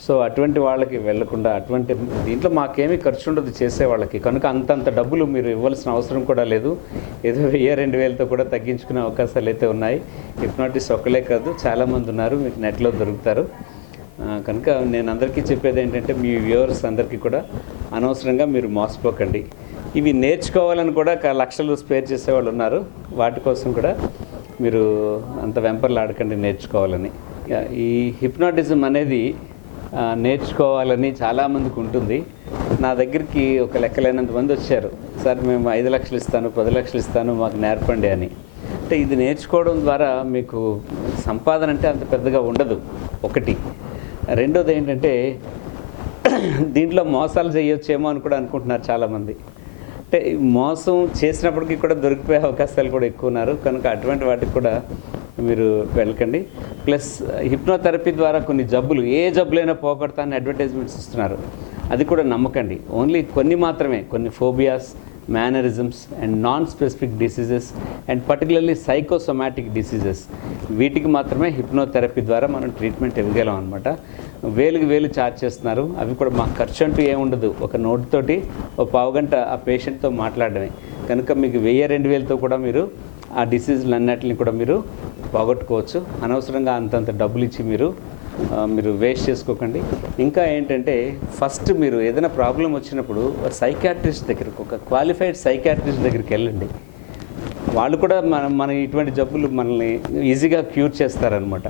సో అటువంటి వాళ్ళకి వెళ్లకుండా, అటువంటి దీంట్లో మాకేమీ ఖర్చు ఉండదు చేసే వాళ్ళకి. కనుక అంతంత డబ్బులు మీరు ఇవ్వాల్సిన అవసరం కూడా లేదు. ఏదో 1000-2000తో కూడా తగ్గించుకునే అవకాశాలు అయితే ఉన్నాయి. హిప్నాటిస్ట్ ఒక్కలే కాదు, చాలామంది ఉన్నారు, మీకు నెట్లో దొరుకుతారు. కనుక నేను అందరికీ చెప్పేది ఏంటంటే మీ వ్యూవర్స్ అందరికీ కూడా అనవసరంగా మీరు మోసపోకండి. ఇవి నేర్చుకోవాలని కూడా లక్షలు స్పేర్ చేసేవాళ్ళు ఉన్నారు. వాటి కోసం కూడా మీరు అంత వెంపర్లాడకండి నేర్చుకోవాలని. ఈ హిప్నాటిజం అనేది నేర్చుకోవాలని చాలామందికి ఉంటుంది. నా దగ్గరికి ఒక లెక్కలేనంత మంది వచ్చారు, సార్ మేము 5 లక్షలు ఇస్తాను, 10 లక్షలు ఇస్తాను, మాకు నేర్పండి అని. అంటే ఇది నేర్చుకోవడం ద్వారా మీకు సంపాదన అంటే అంత పెద్దగా ఉండదు, ఒకటి. రెండోది ఏంటంటే దీంట్లో మోసాలు చేయొచ్చేమో అని కూడా అనుకుంటున్నారు చాలామంది. అంటే మోసం చేసినప్పటికీ కూడా దొరికిపోయే అవకాశాలు కూడా ఎక్కువ ఉన్నారు. కనుక అటువంటి వాటికి కూడా మీరు వెళ్ళకండి. ప్లస్ హిప్నోథెరపీ ద్వారా కొన్ని జబ్బులు, ఏ జబ్బులైనా పోగొడతా అని అడ్వర్టైజ్మెంట్స్ ఇస్తున్నారు, అది కూడా నమ్మకండి. ఓన్లీ కొన్ని మాత్రమే, కొన్ని phobias, mannerisms and non specific diseases and particularly psychosomatic diseases, వీటికి మాత్రమే హిప్నోథెరపీ ద్వారా మనం ట్రీట్మెంట్ ఇవ్వగలం అనమాట. వేలు ఛార్జ్ చేస్తున్నారు. అవి కూడా మాకు ఖర్చు అంటూ ఏముండదు. ఒక నోట్ తోటి ఒక పావుగంట ఆ పేషెంట్తో మాట్లాడడమే. కనుక మీకు 1000-2000తో కూడా మీరు ఆ డిసీజులు అన్నిటిని కూడా మీరు పోగొట్టుకోవచ్చు. అనవసరంగా అంతంత డబ్బులు ఇచ్చి మీరు వేస్ట్ చేసుకోకండి. ఇంకా ఏంటంటే ఫస్ట్ మీరు ఏదైనా ప్రాబ్లం వచ్చినప్పుడు సైకాట్రిస్ట్ దగ్గరకు, ఒక క్వాలిఫైడ్ సైకాట్రిస్ట్ దగ్గరికి వెళ్ళండి. వాళ్ళు కూడా మన ఇటువంటి జబ్బులు మనల్ని ఈజీగా క్యూర్ చేస్తారనమాట.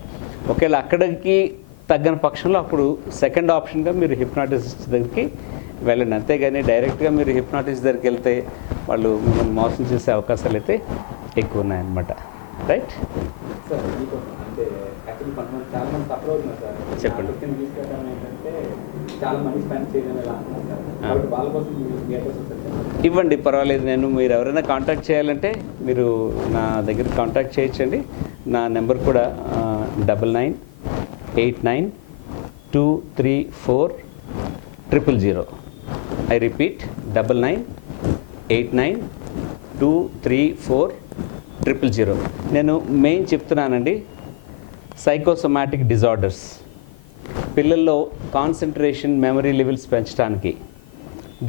ఒకవేళ అక్కడికి తగ్గని పక్షంలో అప్పుడు సెకండ్ ఆప్షన్గా మీరు హిప్నాటిస్ట్ దగ్గరికి వెళ్ళండి. అంతేగాని డైరెక్ట్గా మీరు హిప్నాటిస్ట్ దగ్గరికి వెళ్తే వాళ్ళు మిమ్మల్ని మోసం చేసే అవకాశాలు అయితే ఎక్కువ ఉన్నాయన్నమాట. రైట్? సార్ మీకు అంటే యాక్చువల్లీ కొంతమంది చాలామంది సఫర్ అవుతున్నారు సార్. చెప్పండి. తీసుకెళ్ళడం ఏంటంటే చాలా మనీ స్పెండ్ చేయడం ఎలా అంటున్నారు సార్. కాబట్టి వాళ్ళ కోసం మీ అడ్రస్ వస్తుంది ఇవ్వండి, పర్వాలేదు. మీరు ఎవరైనా కాంటాక్ట్ చేయాలంటే మీరు నా దగ్గర కాంటాక్ట్ చేయొచ్చండి. నా నెంబర్ కూడా 9989234000. I repeat 9989234000. నేను మెయిన్ చెప్తున్నానండి, సైకోసోమాటిక్ డిజార్డర్స్, పిల్లల్లో కాన్సన్ట్రేషన్, మెమరీ లెవెల్స్ పెంచడానికి,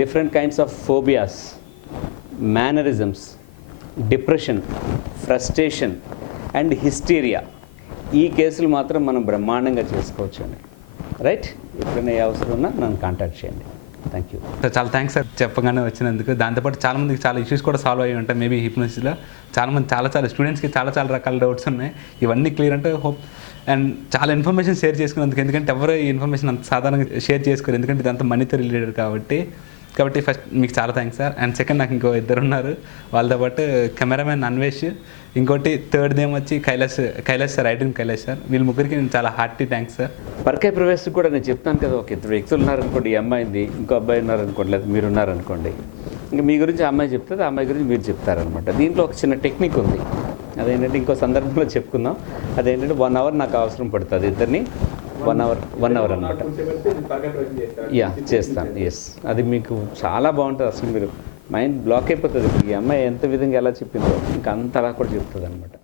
different kinds of phobias, mannerisms, depression, frustration and hysteria, ఈ కేసులు మాత్రం మనం బ్రహ్మాండంగా చేసుకోవచ్చండి. రైట్? ఎప్పుడైనా ఏ అవసరం ఉన్నా నన్ను కాంటాక్ట్ చేయండి. Thank you sir. చాలా థ్యాంక్స్ సార్ చెప్పగానే వచ్చినందుకు. దాంతోపాటు చాలామందికి చాలా ఇష్యూస్ కూడా సాల్వ్ అయ్యి ఉంటాయి మేబీ హిప్నోసిస్లో. చాలామంది చాలా స్టూడెంట్స్కి చాలా రకాల డౌట్స్ ఉన్నాయి. ఇవన్నీ క్లియర్ అంటే హోప్. అండ్ చాలా ఇన్ఫర్మేషన్ షేర్ చేసుకున్నందుకు, ఎందుకంటే ఎవరు ఈ ఇన్ఫర్మేషన్ అంత సాధారణంగా షేర్ చేసుకోరు, ఎందుకంటే ఇదంతా మనీతో రిలేటెడ్ కాబట్టి ఫస్ట్ మీకు చాలా థ్యాంక్స్ సార్. అండ్ సెకండ్, నాకు ఇంకో 2 ఉన్నారు, వాళ్ళతో పాటు కెమెరామెన్ అన్వేష్, ఇంకోటి థర్డ్ నేమ్ వచ్చి Kailash sir, writing Kailash sir. వీళ్ళ ముగ్గురికి నేను చాలా హార్టీ థ్యాంక్స్ సార్. పర్కాయ్ ప్రవేశ్ కూడా నేను చెప్తాను కదా, ఒక 2 వ్యక్తులు ఉన్నారనుకోండి, ఈ అమ్మాయింది, ఇంకో అబ్బాయి ఉన్నారనుకోండి, లేదా మీరు ఉన్నారనుకోండి, ఇంకా మీ గురించి ఆ అమ్మాయి చెప్తుంది, ఆ అమ్మాయి గురించి మీరు చెప్తారనమాట. దీంట్లో ఒక చిన్న టెక్నిక్ ఉంది, అదేంటంటే ఇంకో సందర్భంలో చెప్పుకుందాం. అదేంటంటే 1 అవర్ నాకు అవసరం పడుతుంది, ఇద్దరిని 1 అవర్ అనమాట. యా, చేస్తాను. ఎస్, అది మీకు చాలా బాగుంటుంది. అసలు మీరు మైండ్ బ్లాక్ అయిపోతుంది. ఈ అమ్మాయి ఎంత విధంగా ఎలా చెప్పిందో ఇంకా అంతలా కూడా చెప్తుంది అనమాట.